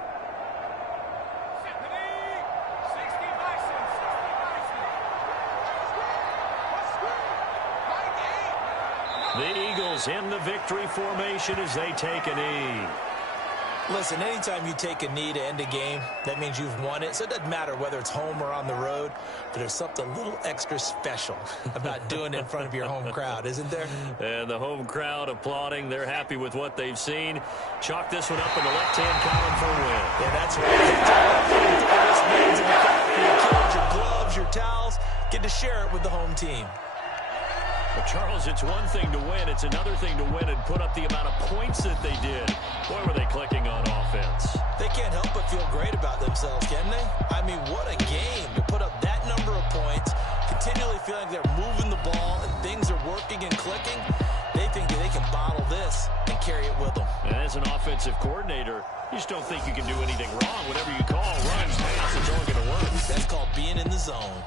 The Eagles in the victory formation as they take a knee. Listen, anytime you take a knee to end a game, that means you've won it. So it doesn't matter whether it's home or on the road, but there's something a little extra special about doing it in front of your home crowd, isn't there? And the home crowd applauding. They're happy with what they've seen. Chalk this one up in the left-hand column for a win. Yeah, that's right. Your gloves, your towels, get to share it with the home team. But Charles, it's one thing to win. It's another thing to win and put up the amount of points that they did. Boy, were they clicking on offense. They can't help but feel great about themselves, can they? I mean, what a game to put up that number of points, continually feeling they're moving the ball and things are working and clicking. They think that they can bottle this and carry it with them. And as an offensive coordinator, you just don't think you can do anything wrong. Whatever you call, runs, pass, it's all going to work. That's called being in the zone.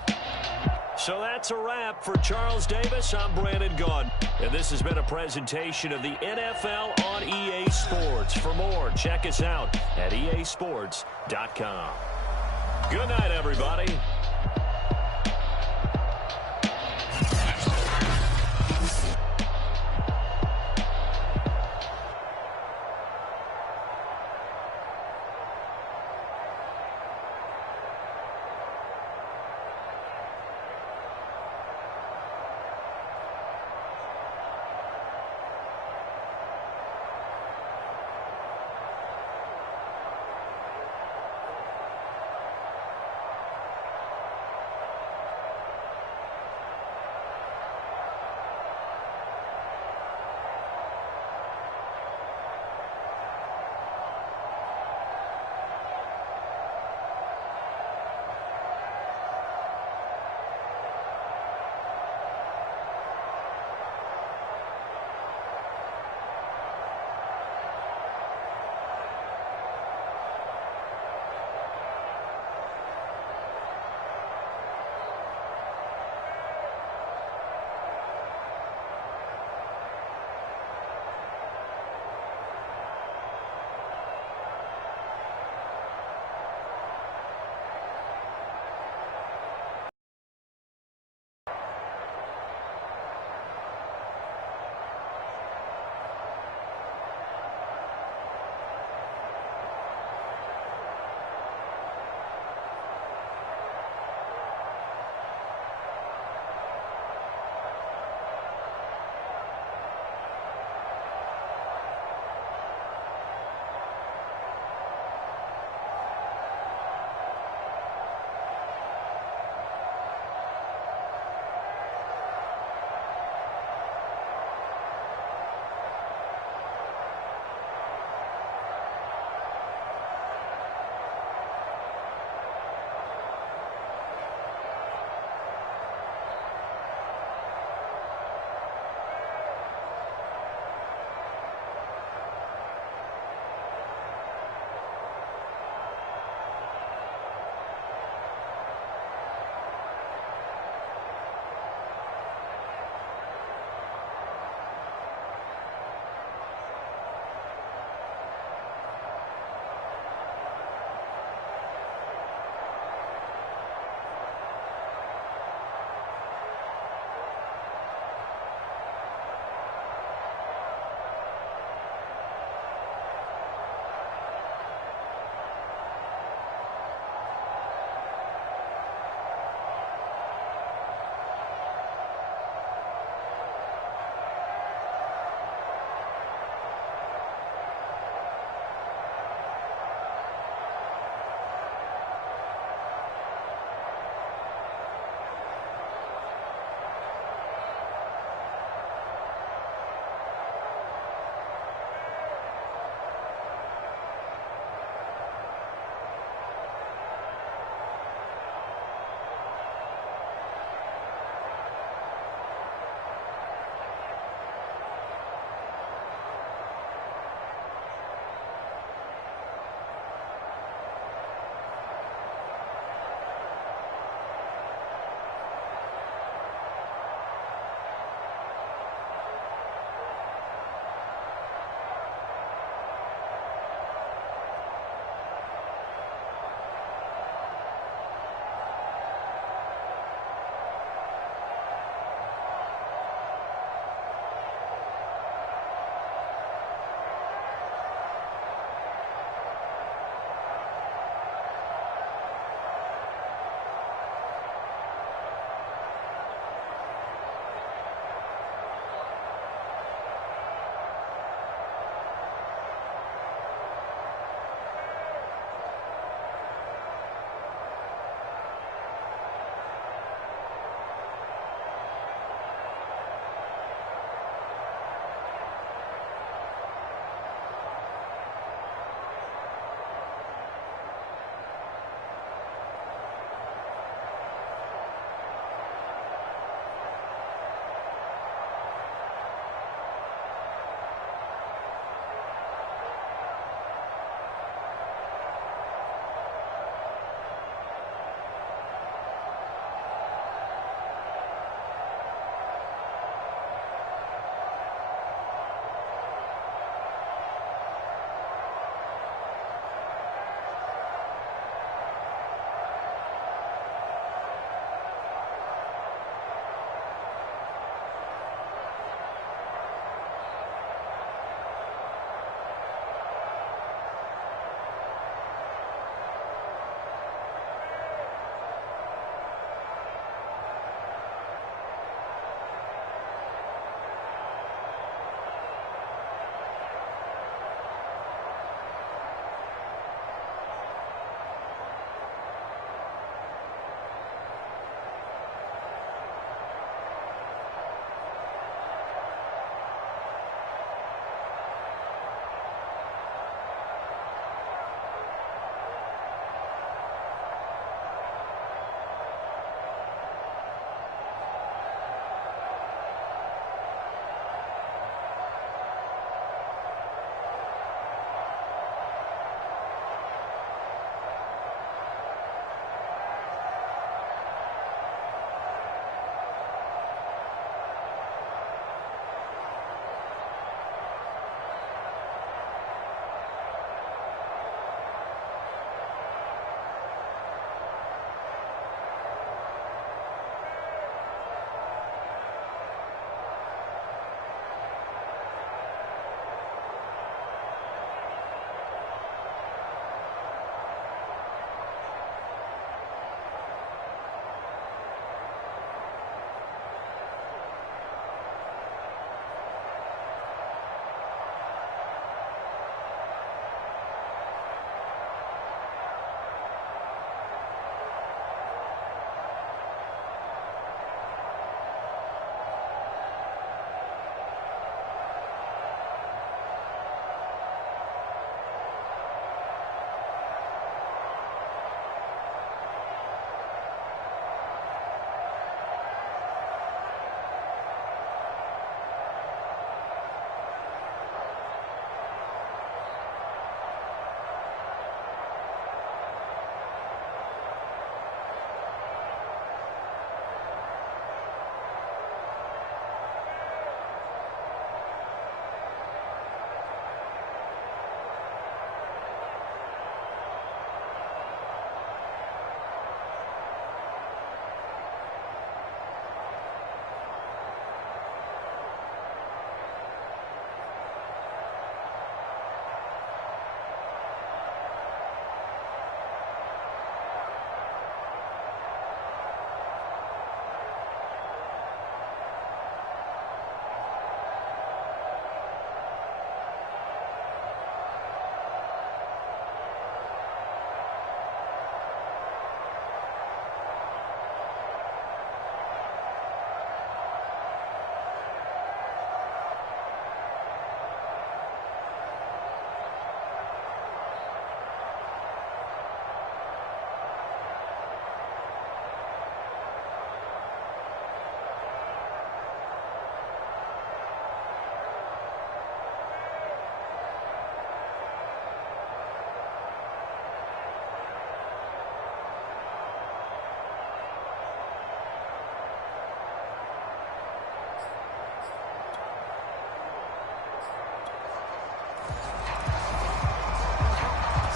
So that's a wrap for Charles Davis. I'm Brandon Gaudin. And this has been a presentation of the NFL on EA Sports. For more, check us out at easports.com. Good night, everybody.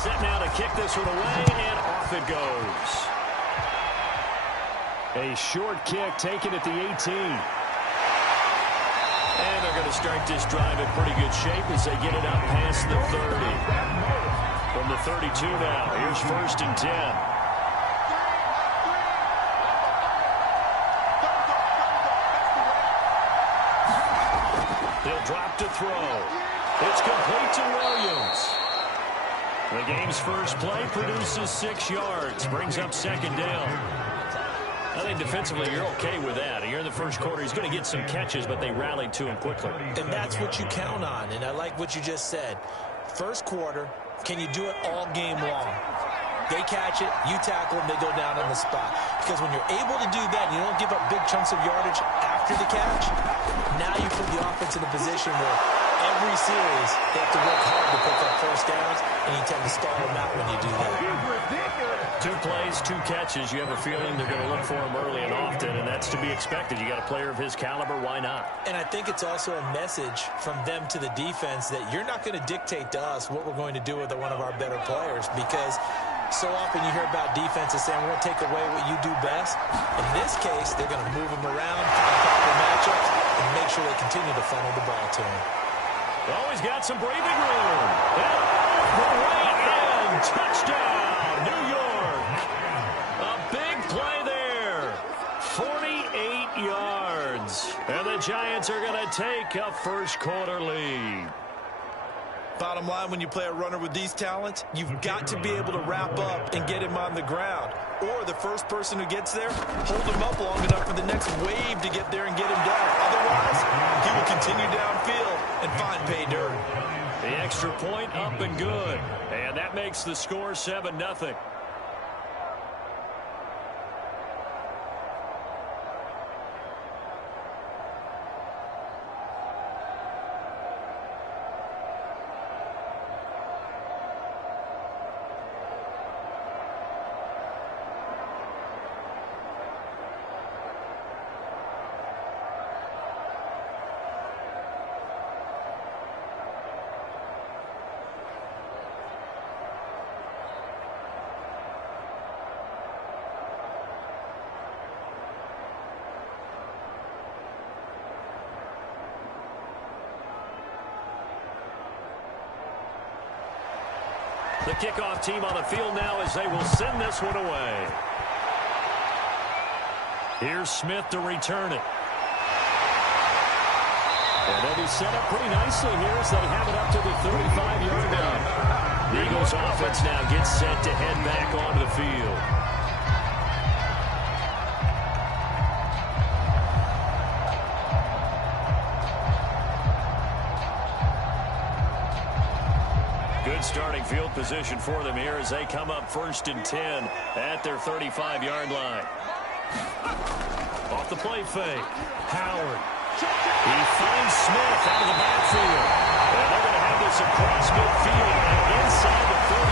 Set now to kick this one away, and off it goes. A short kick taken at the 18. And they're going to start this drive in pretty good shape as they get it up past the 30. From the 32 now, here's 1st and 10. They'll drop to throw. It's complete to Williams. The game's first play produces 6 yards, brings up 2nd down. I think defensively you're okay with that. You're in the first quarter. He's going to get some catches, but they rallied to him quickly. And that's what you count on, and I like what you just said. First quarter, can you do it all game long? They catch it, you tackle them, they go down on the spot. Because when you're able to do that and you don't give up big chunks of yardage after the catch, now you put the offense in a position where every series they have to work hard to pick up 1st downs, and you tend to stall them out when you do that. 2 plays, 2 catches. You have a feeling they're going to look for him early and often, and that's to be expected. You got a player of his caliber, why not? And I think it's also a message from them to the defense that you're not going to dictate to us what we're going to do with one of our better players, because so often you hear about defenses saying, we're going to take away what you do best. In this case, they're going to move them around, find proper matchups, and make sure they continue to funnel the ball to him. Always got some breathing room. And all the way in. Touchdown, New York. A big play there. 48 yards. And the Giants are going to take a first quarter lead. Bottom line, when you play a runner with these talents, you've got to be able to wrap up and get him on the ground. Or the first person who gets there, hold him up long enough for the next wave to get there and get him down. Otherwise, he will continue downfield and find pay dirt. The extra point up and good. And that makes the score 7-0. The kickoff team on the field now as they will send this one away. Here's Smith to return it. And they'll be set up pretty nicely here as they have it up to the 35-yard line. The Eagles offense now gets set to head back onto the field. Good starting field position for them here as they come up 1st and 10 at their 35-yard line. Off the play fake. Howard. He finds Smith out of the backfield. And they're going to have this across midfield and inside the 35.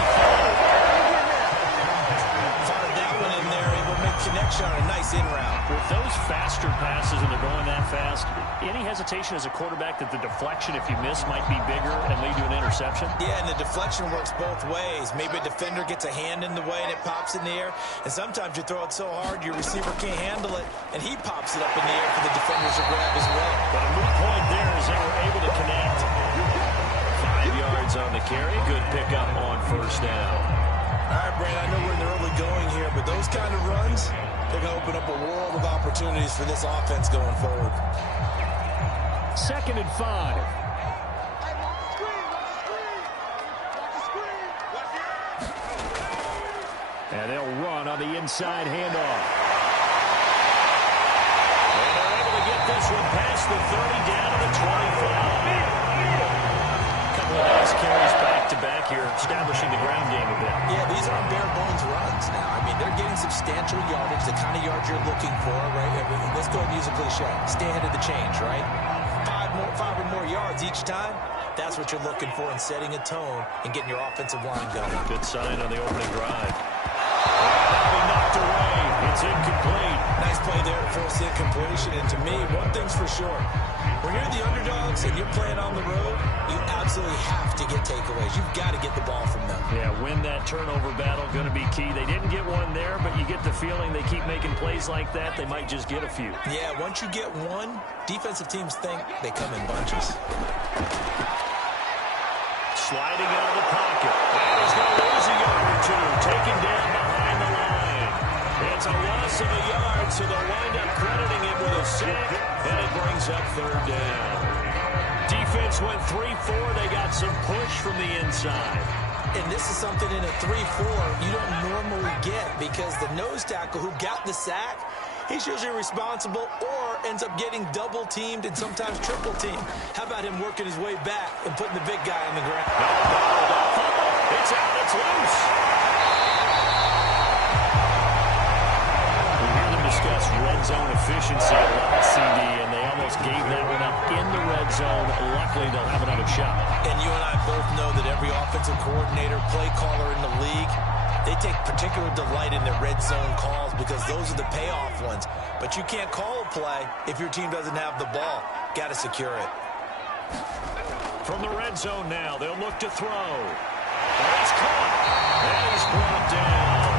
Fired that one in there, able to make connection on a nice in-route. With those faster passes and they're going that fast, any hesitation as a quarterback that the deflection, if you miss, might be bigger and lead to an interception? Yeah, and the deflection works both ways. Maybe a defender gets a hand in the way and it pops in the air. And sometimes you throw it so hard your receiver can't handle it, and he pops it up in the air for the defenders to grab as well. But a moot point there as they were able to connect. 5 yards on the carry. Good pickup on 1st down. All right, Brandon, I know we're in the early going here, but those kind of runs, they're going to open up a world of opportunities for this offense going forward. 2nd and 5. And they'll run on the inside handoff. And they're able to get this one past the 30 down to the 25. Couple of nice carries back-to-back here, establishing the ground game a bit. Yeah, these aren't bare-bones runs now. I mean, they're getting substantial yardage, the kind of yards you're looking for, right? I mean, let's go and use a cliche. Stay ahead of the change, right? 5 or more yards each time. That's what you're looking for in setting a tone and getting your offensive line going. Good sign on the opening drive. That'll be knocked away. It's incomplete. Nice play there to force the incompletion. And to me, one thing's for sure. When you're the underdogs and you're playing on the road, you absolutely have to get takeaways. You've got to get the ball from them. Yeah, win that turnover battle, going to be key. They didn't get one there, but you get the feeling they keep making plays like that, they might just get a few. Yeah, once you get one, defensive teams think they come in bunches. Sliding out of the pocket. And he's going to lose a yard or two. Taken down behind the line. It's a loss of a yard, so they'll wind up crediting him with a sack, and it brings up third down. Defense went 3-4. They got some push from the inside. And this is something in a 3-4 you don't normally get because the nose tackle who got the sack, he's usually responsible or ends up getting double-teamed and sometimes triple-teamed. How about him working his way back and putting the big guy on the ground? It's out. It's loose. We hear them discuss red zone efficiency a lot, CD, and they almost gave that one up in the red zone. Luckily, they'll have another shot. And you and I both know that every offensive coordinator, play caller in the league, they take particular delight in their red zone calls because those are the payoff ones. But you can't call a play if your team doesn't have the ball. Got to secure it. From the red zone now, they'll look to throw. And he's caught. And he's brought down.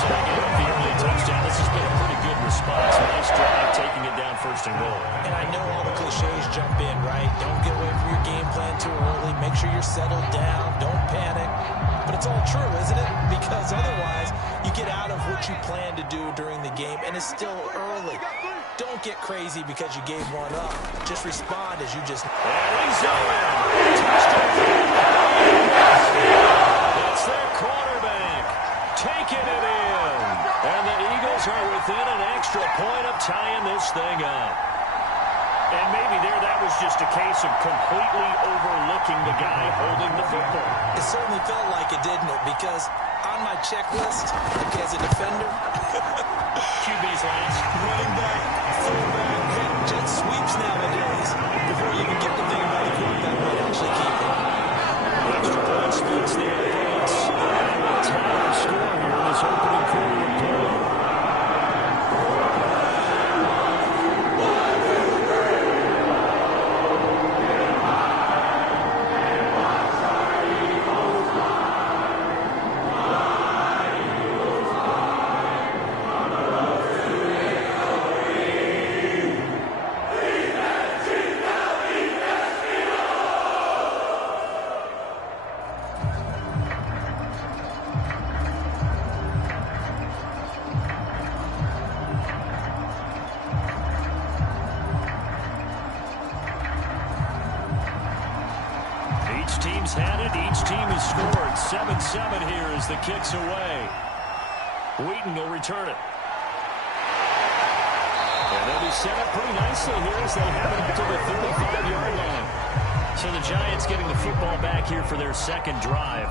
So they get the early touchdown. This has been a pretty good response. Nice drive, taking it down first and goal. And I know all the cliches jump in, right? Don't get away from your game plan too early. Make sure you're settled down. Don't panic. But it's all true, isn't it? Because otherwise, you get out of what you plan to do during the game, and it's still early. Don't get crazy because you gave one up. Just respond as you just... And he's in. Touchdown. That's their quarterback. Taking it in. And the Eagles are within an extra point of tying this thing up. And maybe that was just a case of completely overlooking the guy holding the football. It certainly felt like it, didn't it? Because on my checklist, okay, as a defender, QB's last. running back, fullback, head jet sweeps nowadays. Before you even get to thinking about the quarterback might actually keep it. Extra point splits the offense. And we'll tie the score here in this opening quarter of play. Each team's had it. Each team has scored. 7-7 here as the kick's away. Wheaton will return it. And they'll be set up pretty nicely here as they have it up to the 35-yard line. So the Giants getting the football back here for their second drive.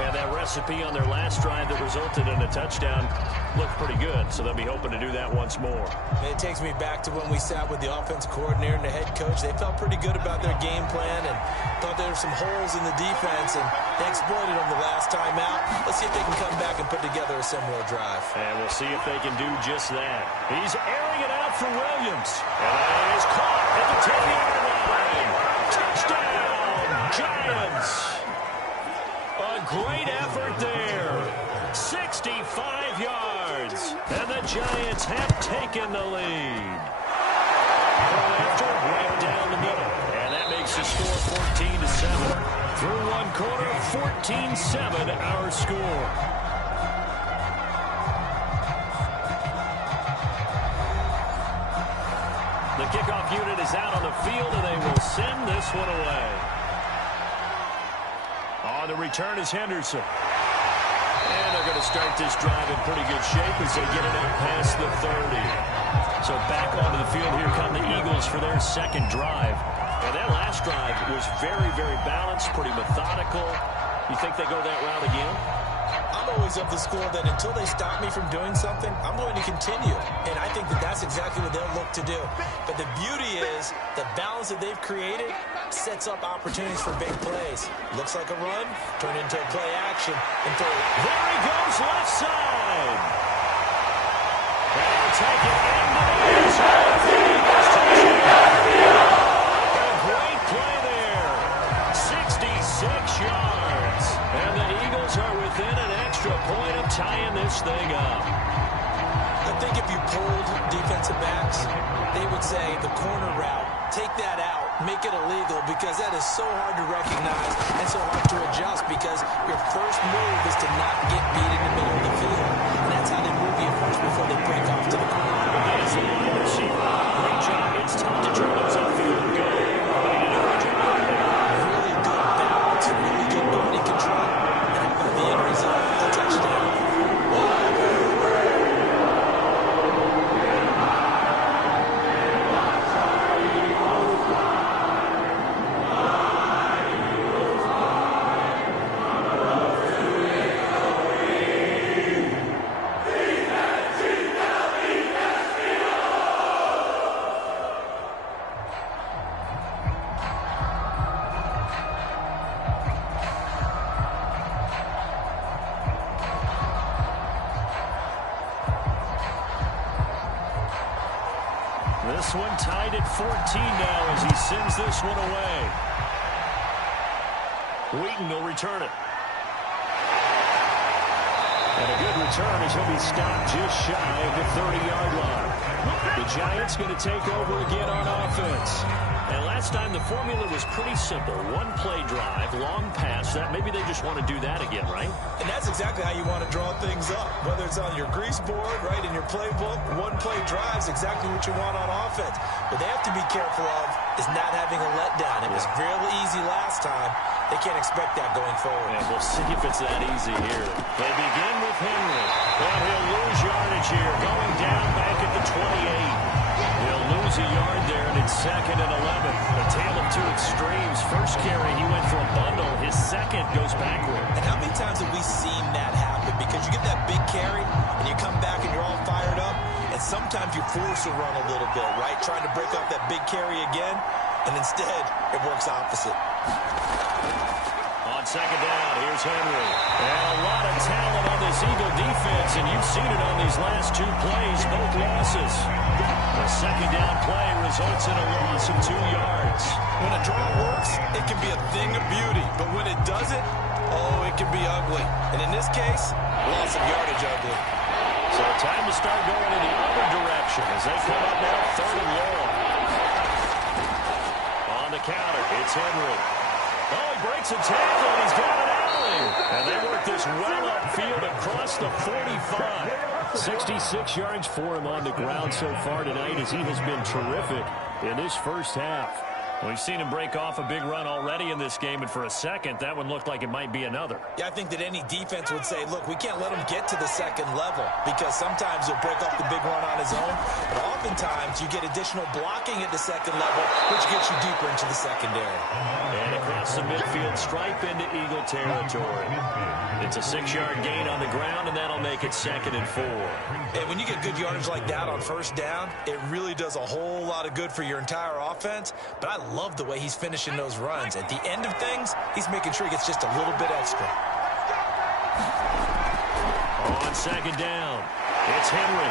And that recipe on their last drive that resulted in a touchdown looked pretty good. So they'll be hoping to do that once more. And it takes me back to when we sat with the offensive coordinator and the head coach. They felt pretty good about their game plan and thought there were some holes in the defense, and they exploited them the last time out. Let's see if they can come back and put together a similar drive. And we'll see if they can do just that. He's airing it out for Williams. And it is caught at the 10-yard line. Touchdown, Giants. A great effort there. 65 yards. And the Giants have taken the lead. After right down the middle. And that makes the score 14-7. Through one quarter, 14-7 our score. The kickoff unit is out on the field, and they will send this one away. On the return is Henderson. And they're going to start this drive in pretty good shape as they get it out past the 30. So back onto the field, here come the Eagles for their second drive. And that last drive was very, very balanced, pretty methodical. You think they go that route again? I'm always of the school that until they stop me from doing something, I'm going to continue. And I think that that's exactly what they'll look to do. But the beauty is the balance that they've created sets up opportunities for big plays. Looks like a run, turn into a play action, and throw. There he goes left side. take it, and it is. Eagles touchdown. A great play there. 66 yards. And the Eagles are within an extra point of tying this thing up. I think if you polled defensive backs, they would say the corner route, take that out, make it illegal, because that is so hard to recognize and so hard to adjust, because your first move is to not get beat in the middle of the field. And that's how they move you first before they break off to the corner. As a wide receiver, great job. It's tough to turn those upfield and go. Really good balance, really good body control, and the end result, a touchdown. This one tied at 14 now as he sends this one away. Wheaton will return it. And a good return as he'll be stopped just shy of the 30-yard line. The Giants going to take over again on offense. And last time the formula was pretty simple. One play drive, long pass. That maybe they just want to do that again, right? And that's exactly how you want to draw things up. Whether it's on your grease board, right, in your playbook, one play drive is exactly what you want on offense. What they have to be careful of is not having a letdown. It was real easy last time. They can't expect that going forward. And we'll see if it's that easy here. They begin with Henry. But he'll lose yardage here. Going down back at the 28. He'll lose a yard there, and it's 2nd and 11. A tale of two extremes. First carry, he went for a bundle. His second goes backward. And how many times have we seen that happen? Because you get that big carry, and you come back and you're all fired up, and sometimes you force a run a little bit, right? Trying to break off that big carry again, and instead it works opposite. On 2nd down, here's Henry. And a lot of talent on this Eagle defense, and you've seen it on these last two plays, both losses. A 2nd down play results in a loss of 2 yards. When a draw works, it can be a thing of beauty, but when it doesn't, oh, it can be ugly. And in this case, loss of yardage ugly. So time to start going in the other direction as they come up now 3rd and long. On the counter, it's Henry. Oh, he breaks a tackle, and he's got an alley. And they work this well upfield across the 45. 66 yards for him on the ground so far tonight as he has been terrific in this first half. We've seen him break off a big run already in this game, and for a second, that one looked like it might be another. Yeah, I think that any defense would say, look, we can't let him get to the 2nd level, because sometimes he'll break off the big run on his own, but oftentimes you get additional blocking at the 2nd level, which gets you deeper into the secondary. And across the midfield, stripe into Eagle territory. It's a 6-yard gain on the ground, and that'll make it 2nd and 4. And when you get good yardage like that on 1st down, it really does a whole lot of good for your entire offense, but I love the way he's finishing those runs. At the end of things, he's making sure he gets just a little bit extra. On 2nd down, it's Henry.